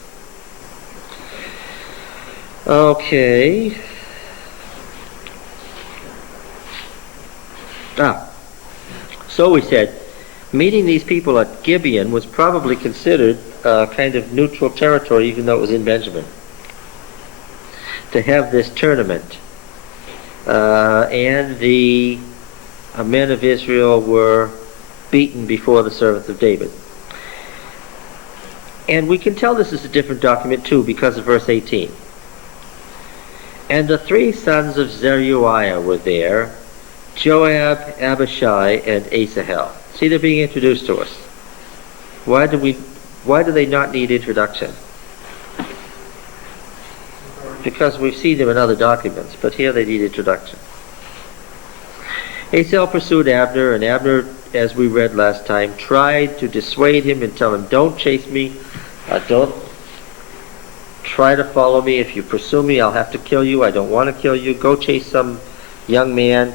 Okay. So we said, meeting these people at Gibeon was probably considered kind of neutral territory, even though it was in Benjamin. To have this tournament. And the men of Israel were beaten before the servants of David. And we can tell this is a different document too because of verse 18. And the 3 sons of Zeruiah were there, Joab, Abishai, and Asahel. See, they're being introduced to us. Why do they not need introduction? Because we've seen them in other documents, but here they need introduction. Asahel pursued Abner, and Abner, as we read last time, tried to dissuade him and tell him, don't chase me, don't try to follow me. If you pursue me, I'll have to kill you. I don't want to kill you. Go chase some young man.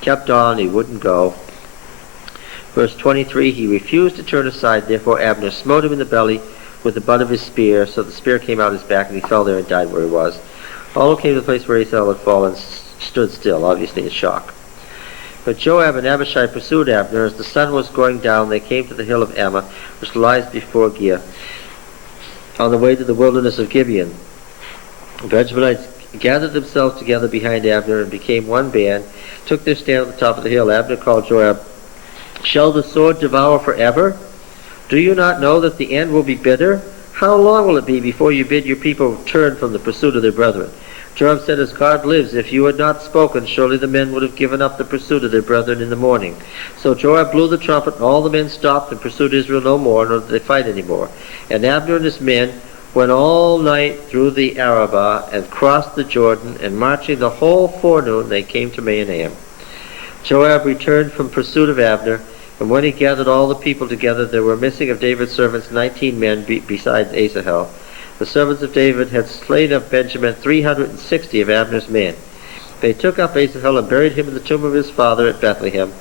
Kept on, he wouldn't go. Verse 23, he refused to turn aside, therefore Abner smote him in the belly with the butt of his spear, so the spear came out his back, and he fell there and died where he was. All came to the place where Asahel had fallen, stood still, obviously in shock. But Joab and Abishai pursued Abner. As the sun was going down, they came to the hill of Ammah, which lies before Giah, on the way to the wilderness of Gibeon. The Benjaminites gathered themselves together behind Abner and became one band, took their stand at the top of the hill. Abner called Joab, shall the sword devour forever? Do you not know that the end will be bitter? How long will it be before you bid your people turn from the pursuit of their brethren? Joab said, as God lives, if you had not spoken, surely the men would have given up the pursuit of their brethren in the morning. So Joab blew the trumpet, and all the men stopped and pursued Israel no more, nor did they fight any more. And Abner and his men went all night through the Arabah and crossed the Jordan, and marching the whole forenoon, they came to Mahanaim. Joab returned from pursuit of Abner, and when he gathered all the people together, there were missing of David's servants 19 men besides Asahel. The servants of David had slain of Benjamin 360 of Abner's men. They took up Asahel and buried him in the tomb of his father at Bethlehem.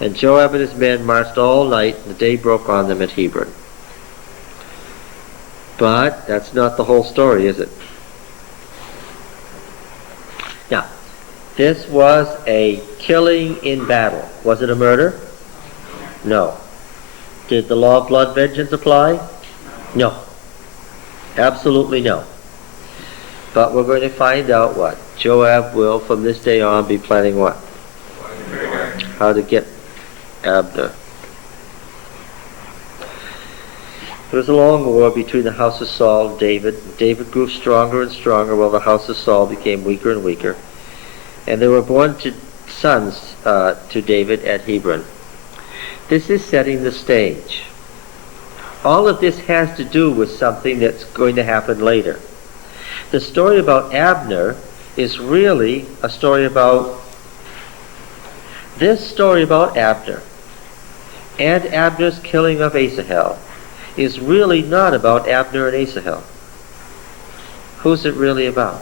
And Joab and his men marched all night, and the day broke on them at Hebron. But that's not the whole story, is it? Now, this was a killing in battle. Was it a murder? No. Did the law of blood vengeance apply? No. Absolutely no. But we're going to find out what? Joab will, from this day on, be planning what? How to get Abner. There was a long war between the house of Saul and David. David grew stronger and stronger while the house of Saul became weaker and weaker. And there were born sons to David at Hebron. This is setting the stage. All of this has to do with something that's going to happen later. The story about Abner is really a story about this story about Abner and Abner's killing of Asahel is really not about Abner and Asahel. Who's it really about?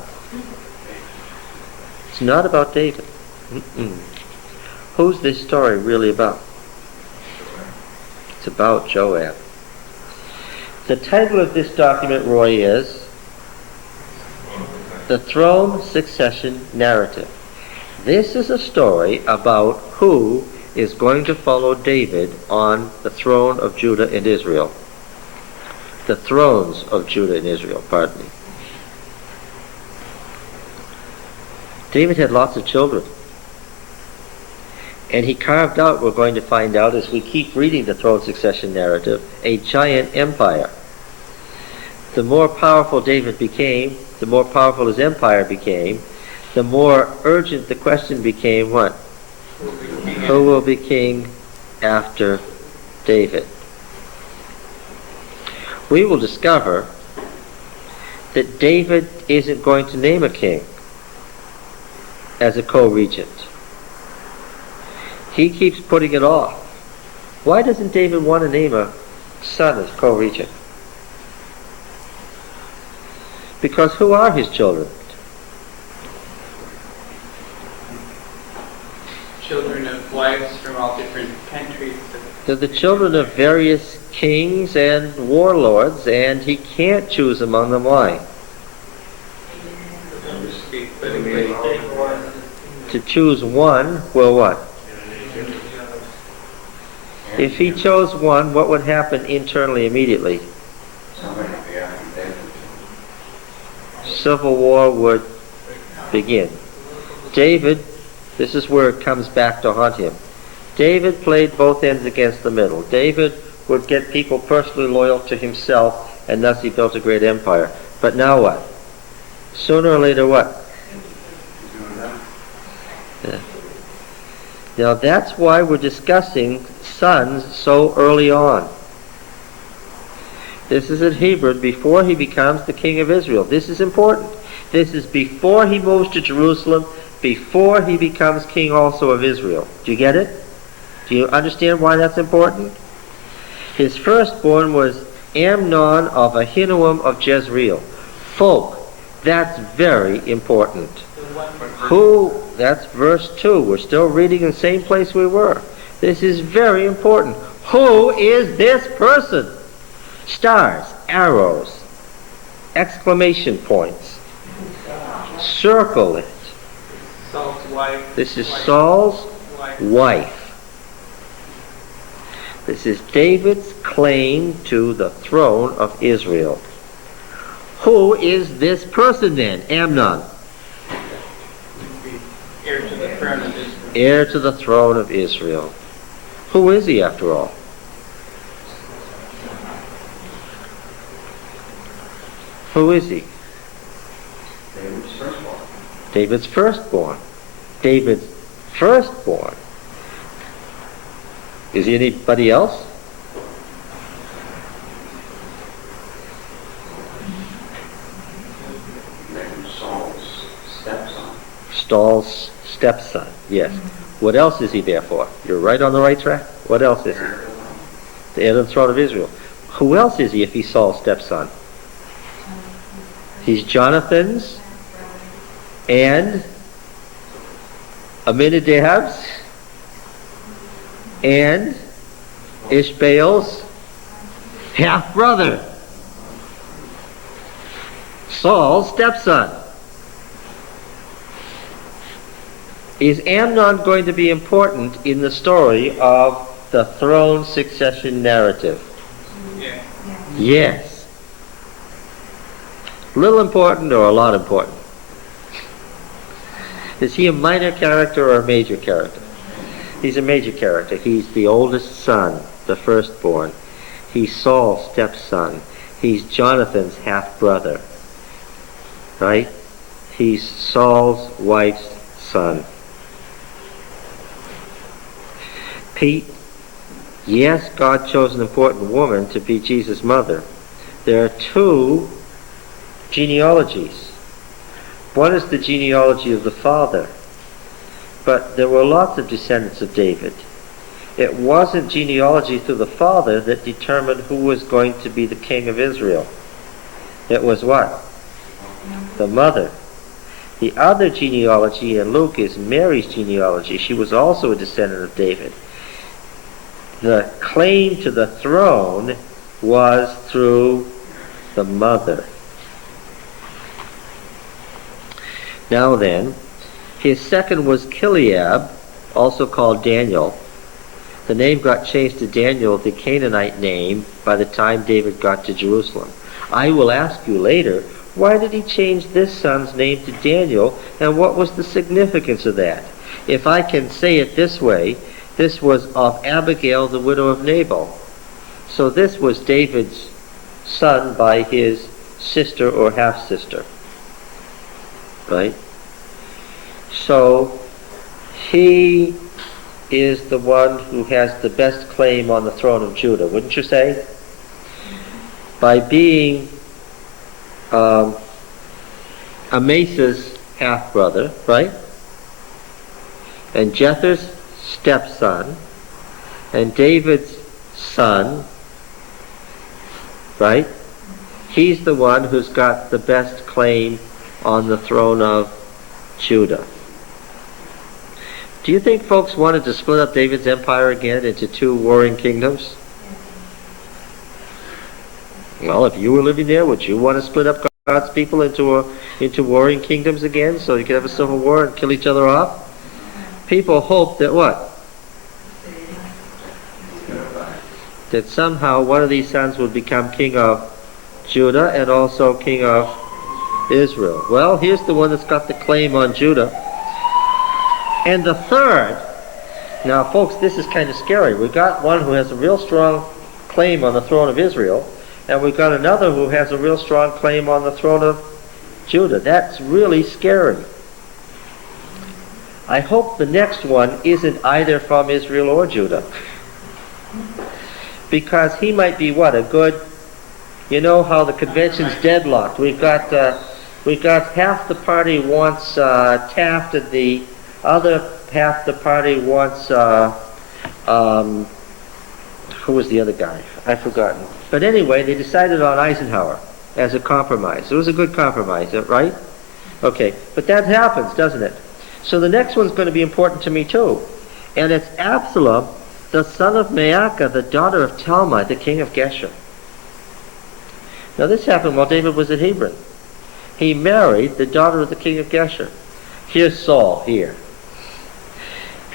It's not about David. Who's this story really about? It's about Joab. The title of this document, Roy, is The Throne Succession Narrative. This is a story about who is going to follow David on the throne of Judah and Israel. The thrones of Judah and Israel, pardon me. David had lots of children. And he carved out, we're going to find out as we keep reading the throne succession narrative, a giant empire. The more powerful David became, the more powerful his empire became, the more urgent the question became, what? Who will be king after David? We will discover that David isn't going to name a king as a co-regent. He keeps putting it off. Why doesn't David want to name a son as co-regent? Because who are his children? Children of wives from all different countries. They're the children of various kings and warlords, and he can't choose among them. Why? To choose one will what? If he chose one, what would happen internally immediately? Somebody would be out there. Civil war would begin. David, this is where it comes back to haunt him. David played both ends against the middle. David would get people personally loyal to himself, and thus he built a great empire. But now what? Sooner or later what? Yeah. Now that's why we're discussing sons so early on. This is in Hebrew, before he becomes the king of Israel. This is important. This is before he moves to Jerusalem, before he becomes king also of Israel. Do you get it? Do you understand why that's important? His firstborn was Amnon of Ahinoam of Jezreel. Folk, that's very important. Who, that's verse 2. We're still reading in the same place we were. This is very important. Who is this person? Stars, arrows, exclamation points. Circle it. Saul's wife. This is Saul's wife. This is David's claim to the throne of Israel. Who is this person then? Amnon. Heir to the throne of Israel. Heir to the throne of Israel. Who is he after all? Who is he? David's firstborn. David's firstborn. David's firstborn. Is he anybody else? David's Saul's stepson. Saul's stepson, yes. What else is he there for? You're right on the right track. What else is he? The heir of the throne of Israel. Who else is he if he's Saul's stepson? He's Jonathan's and Aminadab's and Ishbael's half-brother. Saul's stepson. Is Amnon going to be important in the story of the throne succession narrative? Yeah. Yes. Little important or a lot important? Is he a minor character or a major character? He's a major character. He's the oldest son, the firstborn. He's Saul's stepson. He's Jonathan's half-brother. Right? He's Saul's wife's son. Pete, yes, God chose an important woman to be Jesus' mother. There are two genealogies. One is the genealogy of the father, but there were lots of descendants of David. It wasn't genealogy through the father that determined who was going to be the king of Israel. It was what? The mother. The other genealogy in Luke is Mary's genealogy. She was also a descendant of David. The claim to the throne was through the mother. Now then, his second was Kileab, also called Daniel. The name got changed to Daniel, the Canaanite name, by the time David got to Jerusalem. I will ask you later, why did he change this son's name to Daniel, and what was the significance of that? If I can say it this way, this was of Abigail, the widow of Nabal. So this was David's son by his sister or half-sister. Right? So he is the one who has the best claim on the throne of Judah, wouldn't you say? By being Amasa's half-brother, right? And Jether's stepson, and David's son, right? He's the one who's got the best claim on the throne of Judah. Do you think folks wanted to split up David's empire again into two warring kingdoms? Well, if you were living there, would you want to split up God's people into warring kingdoms again so you could have a civil war and kill each other off? People hope that what? That somehow one of these sons would become king of Judah and also king of Israel. Well, here's the one that's got the claim on Judah. And the third, now folks, this is kind of scary. We've got one who has a real strong claim on the throne of Israel, and we've got another who has a real strong claim on the throne of Judah. That's really scary. I hope the next one isn't either from Israel or Judah. Because he might be what? A good, you know how the convention's deadlocked. We've got half the party wants Taft and the other half the party wants who was the other guy? I've forgotten. But anyway, they decided on Eisenhower as a compromise. It was a good compromise, right? Okay, but that happens, doesn't it? So the next one's going to be important to me too. And it's Absalom, the son of Maacah, the daughter of Talmai, the king of Geshur. Now this happened while David was at Hebron. He married the daughter of the king of Geshur. Here's Saul, here.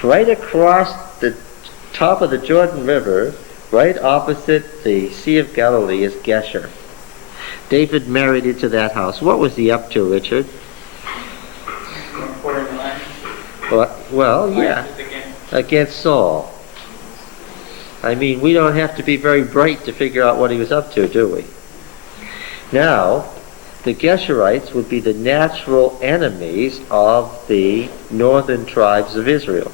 Right across the top of the Jordan River, right opposite the Sea of Galilee, is Geshur. David married into that house. What was he up to, Richard? Well, yeah, against Saul. I mean, we don't have to be very bright to figure out what he was up to, do we? Now, the Geshurites would be the natural enemies of the northern tribes of Israel.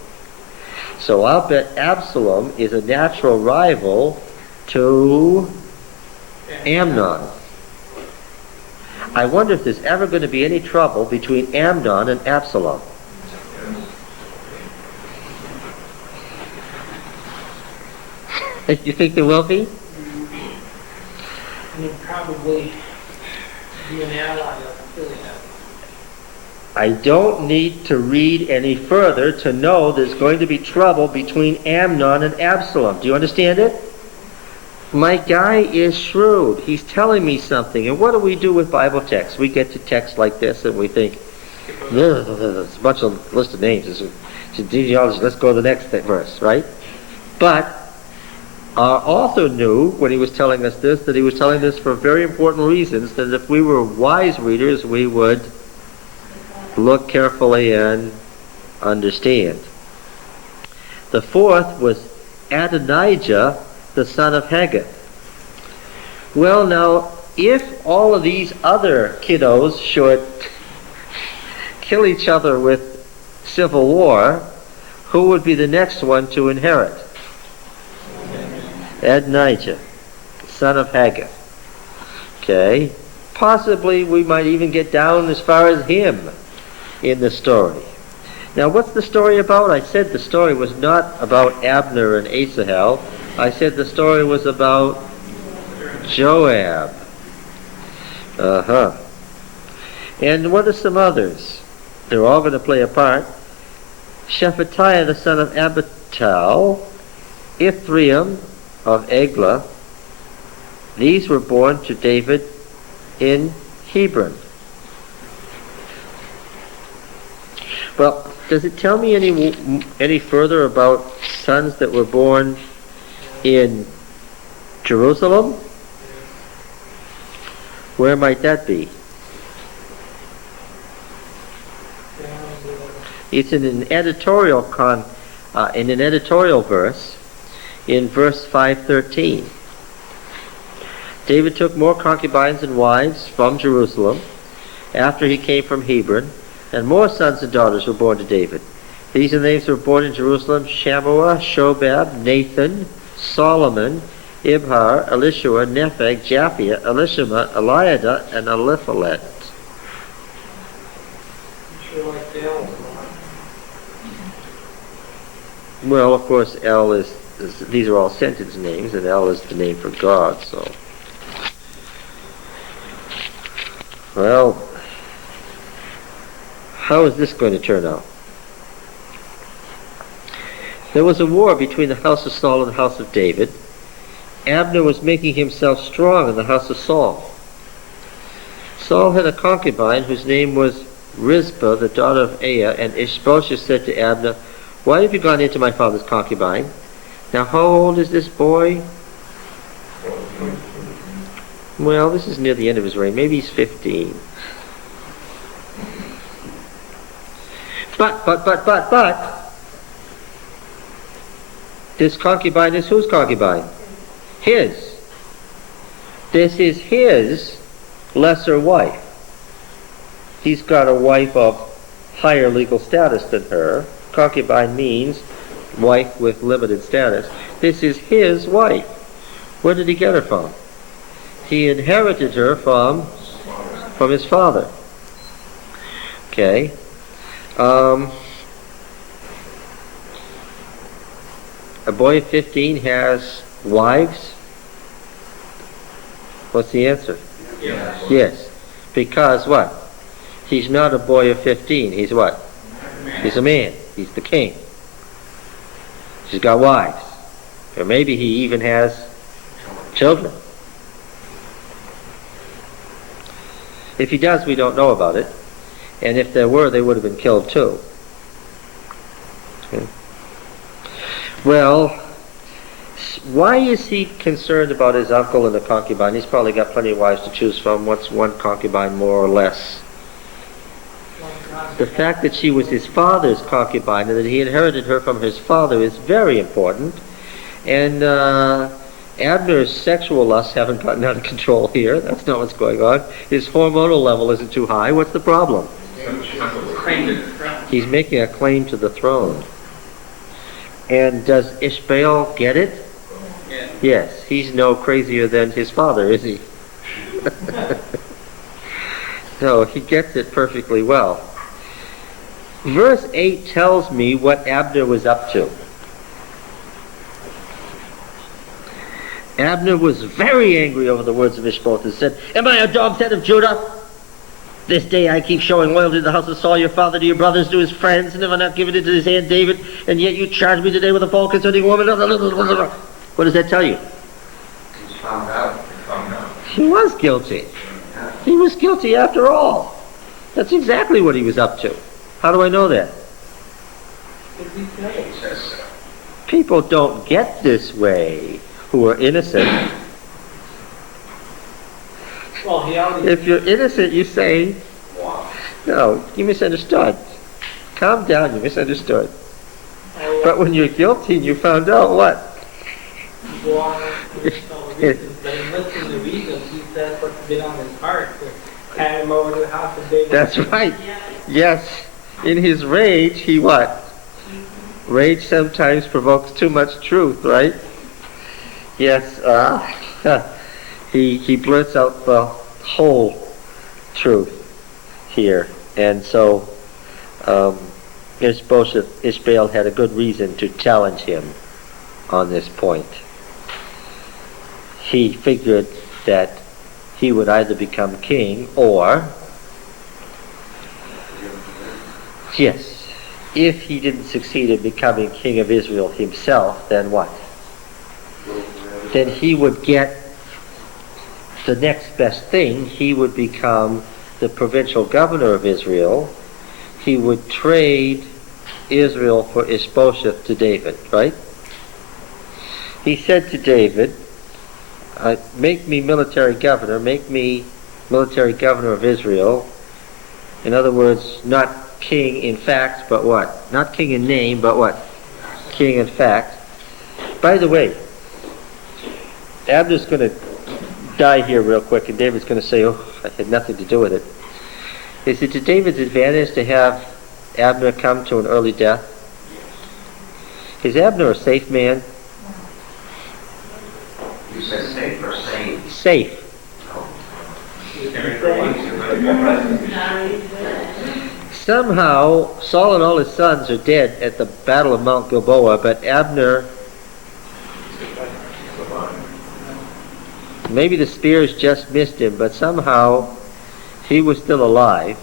So I'll bet Absalom is a natural rival to Amnon. I wonder if there's ever going to be any trouble between Amnon and Absalom. You think there will be? He'd probably be an ally of Gilead. I don't need to read any further to know there's going to be trouble between Amnon and Absalom. Do you understand it? My guy is shrewd. He's telling me something. And what do we do with Bible texts? We get to texts like this and we think, it's a bunch of list of names. It's a genealogy. Let's go to the next verse, right? But our author knew when he was telling us this that he was telling this for very important reasons, that if we were wise readers, we would look carefully and understand. The fourth was Adonijah, the son of Haggith. Well, now, if all of these other kiddos should kill each other with civil war, who would be the next one to inherit? Adonijah, son of Haggith. Okay. Possibly we might even get down as far as him in the story. Now, what's the story about? I said the story was not about Abner and Asahel. I said the story was about Joab. And what are some others? They're all going to play a part. Shephatiah, the son of Abital, Ithream of Eglah. These were born to David in Hebron. Well, does it tell me any further about sons that were born in Jerusalem? Where might that be? It's in an editorial verse in verse 5:13. David took more concubines and wives from Jerusalem after he came from Hebron, and more sons and daughters were born to David. These are the names who were born in Jerusalem: Shammua, Shobab, Nathan, Solomon, Ibhar, Elishua, Nepheg, Japhia, Elishama, Eliada, and Eliphalet. Sure like Dale. Well, of course, El is these are all sentence names, and El is the name for God, so. Well, how is this going to turn out? There was a war between the house of Saul and the house of David. Abner was making himself strong in the house of Saul. Saul had a concubine whose name was Rizpah, the daughter of Aiah, and Ishbosheth said to Abner, "Why have you gone into my father's concubine?" Now, how old is this boy? Well, this is near the end of his reign. Maybe he's 15. But, this concubine is whose concubine? His. This is his lesser wife. He's got a wife of higher legal status than her. Concubine means wife with limited status. This is his wife. Where did he get her from? He inherited her from his father. Okay. A boy of 15 has wives? What's the answer? Yes. Yes. Because what? He's not a boy of 15. He's what? He's a man. He's the king. He's got wives. Or maybe he even has children. If he does, we don't know about it. And if there were, they would have been killed too. Okay. Well, why is he concerned about his uncle and the concubine? He's probably got plenty of wives to choose from. What's one concubine more or less? The fact that she was his father's concubine and that he inherited her from his father is very important. And Abner's sexual lusts haven't gotten out of control here. That's not what's going on. His hormonal level isn't too high. What's the problem? He's making a claim to the throne. And does Ishbaal get it? Yeah. Yes. He's no crazier than his father, is he? No, he gets it perfectly well. Verse 8 tells me what Abner was up to. Abner was very angry over the words of Ishbosheth and said, "Am I a dog's head of Judah? This day I keep showing loyalty to the house of Saul, your father, to your brothers, to his friends, and have I not given it to his hand David, and yet you charge me today with a fault concerning a woman." What does that tell you? He's found out. He was guilty. He was guilty after all. That's exactly what he was up to. How do I know that? He says so. People don't get this way who are innocent. Well, he already... If you're innocent, you say, "No, you misunderstood." Calm down, you misunderstood. But when you're guilty and you found out, what? Go on with no reasons, but in listing the reasons, he says what's been on his heart to hand him over to the house of David. That's right. Yes. In his rage, he what? Rage sometimes provokes too much truth, right? Yes. He blurts out the whole truth here. And so Ishbaal had a good reason to challenge him on this point. He figured that he would either become king or, yes, if he didn't succeed in becoming king of Israel himself, then what? Then he would get the next best thing. He would become the provincial governor of Israel. He would trade Israel for Ishbosheth to David, right? He said to David, "Make me military governor, make me military governor of Israel." In other words, not king in fact, but what? Not king in name, but what? King in fact. By the way, Abner's going to die here real quick, and David's going to say, "Oh, I had nothing to do with it." Is it to David's advantage to have Abner come to an early death? Is Abner a safe man? You said safe or sane? Safe. Somehow, Saul and all his sons are dead at the Battle of Mount Gilboa, but Abner, maybe the spears just missed him, but somehow he was still alive,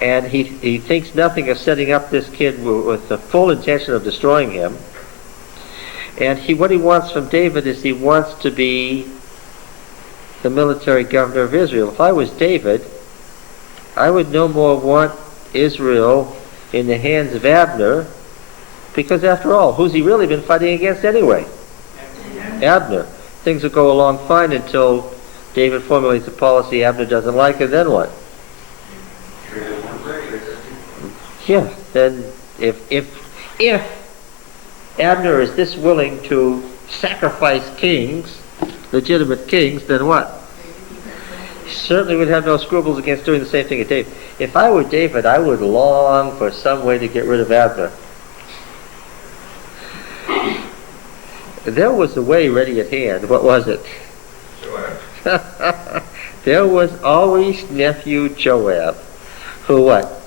and he thinks nothing of setting up this kid with the full intention of destroying him. And what he wants from David is he wants to be the military governor of Israel. If I was David, I would no more want Israel in the hands of Abner, because after all, who's he really been fighting against anyway? Abner. Things will go along fine until David formulates a policy Abner doesn't like, and then what? Yeah, then if Abner is this willing to sacrifice kings, legitimate kings, then what? He certainly would have no scruples against doing the same thing to David. If I were David, I would long for some way to get rid of Abner. There was a way ready at hand. What was it? Joab. There was always nephew Joab, who what?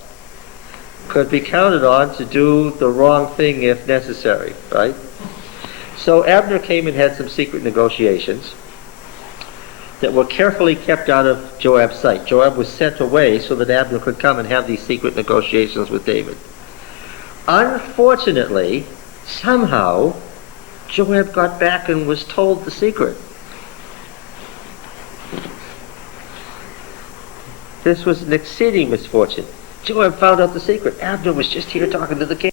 Could be counted on to do the wrong thing if necessary, right? So Abner came and had some secret negotiations that were carefully kept out of Joab's sight. Joab was sent away so that Abner could come and have these secret negotiations with David. Unfortunately, somehow, Joab got back and was told the secret. This was an exceeding misfortune. Joab found out the secret. Abner was just here talking to the king.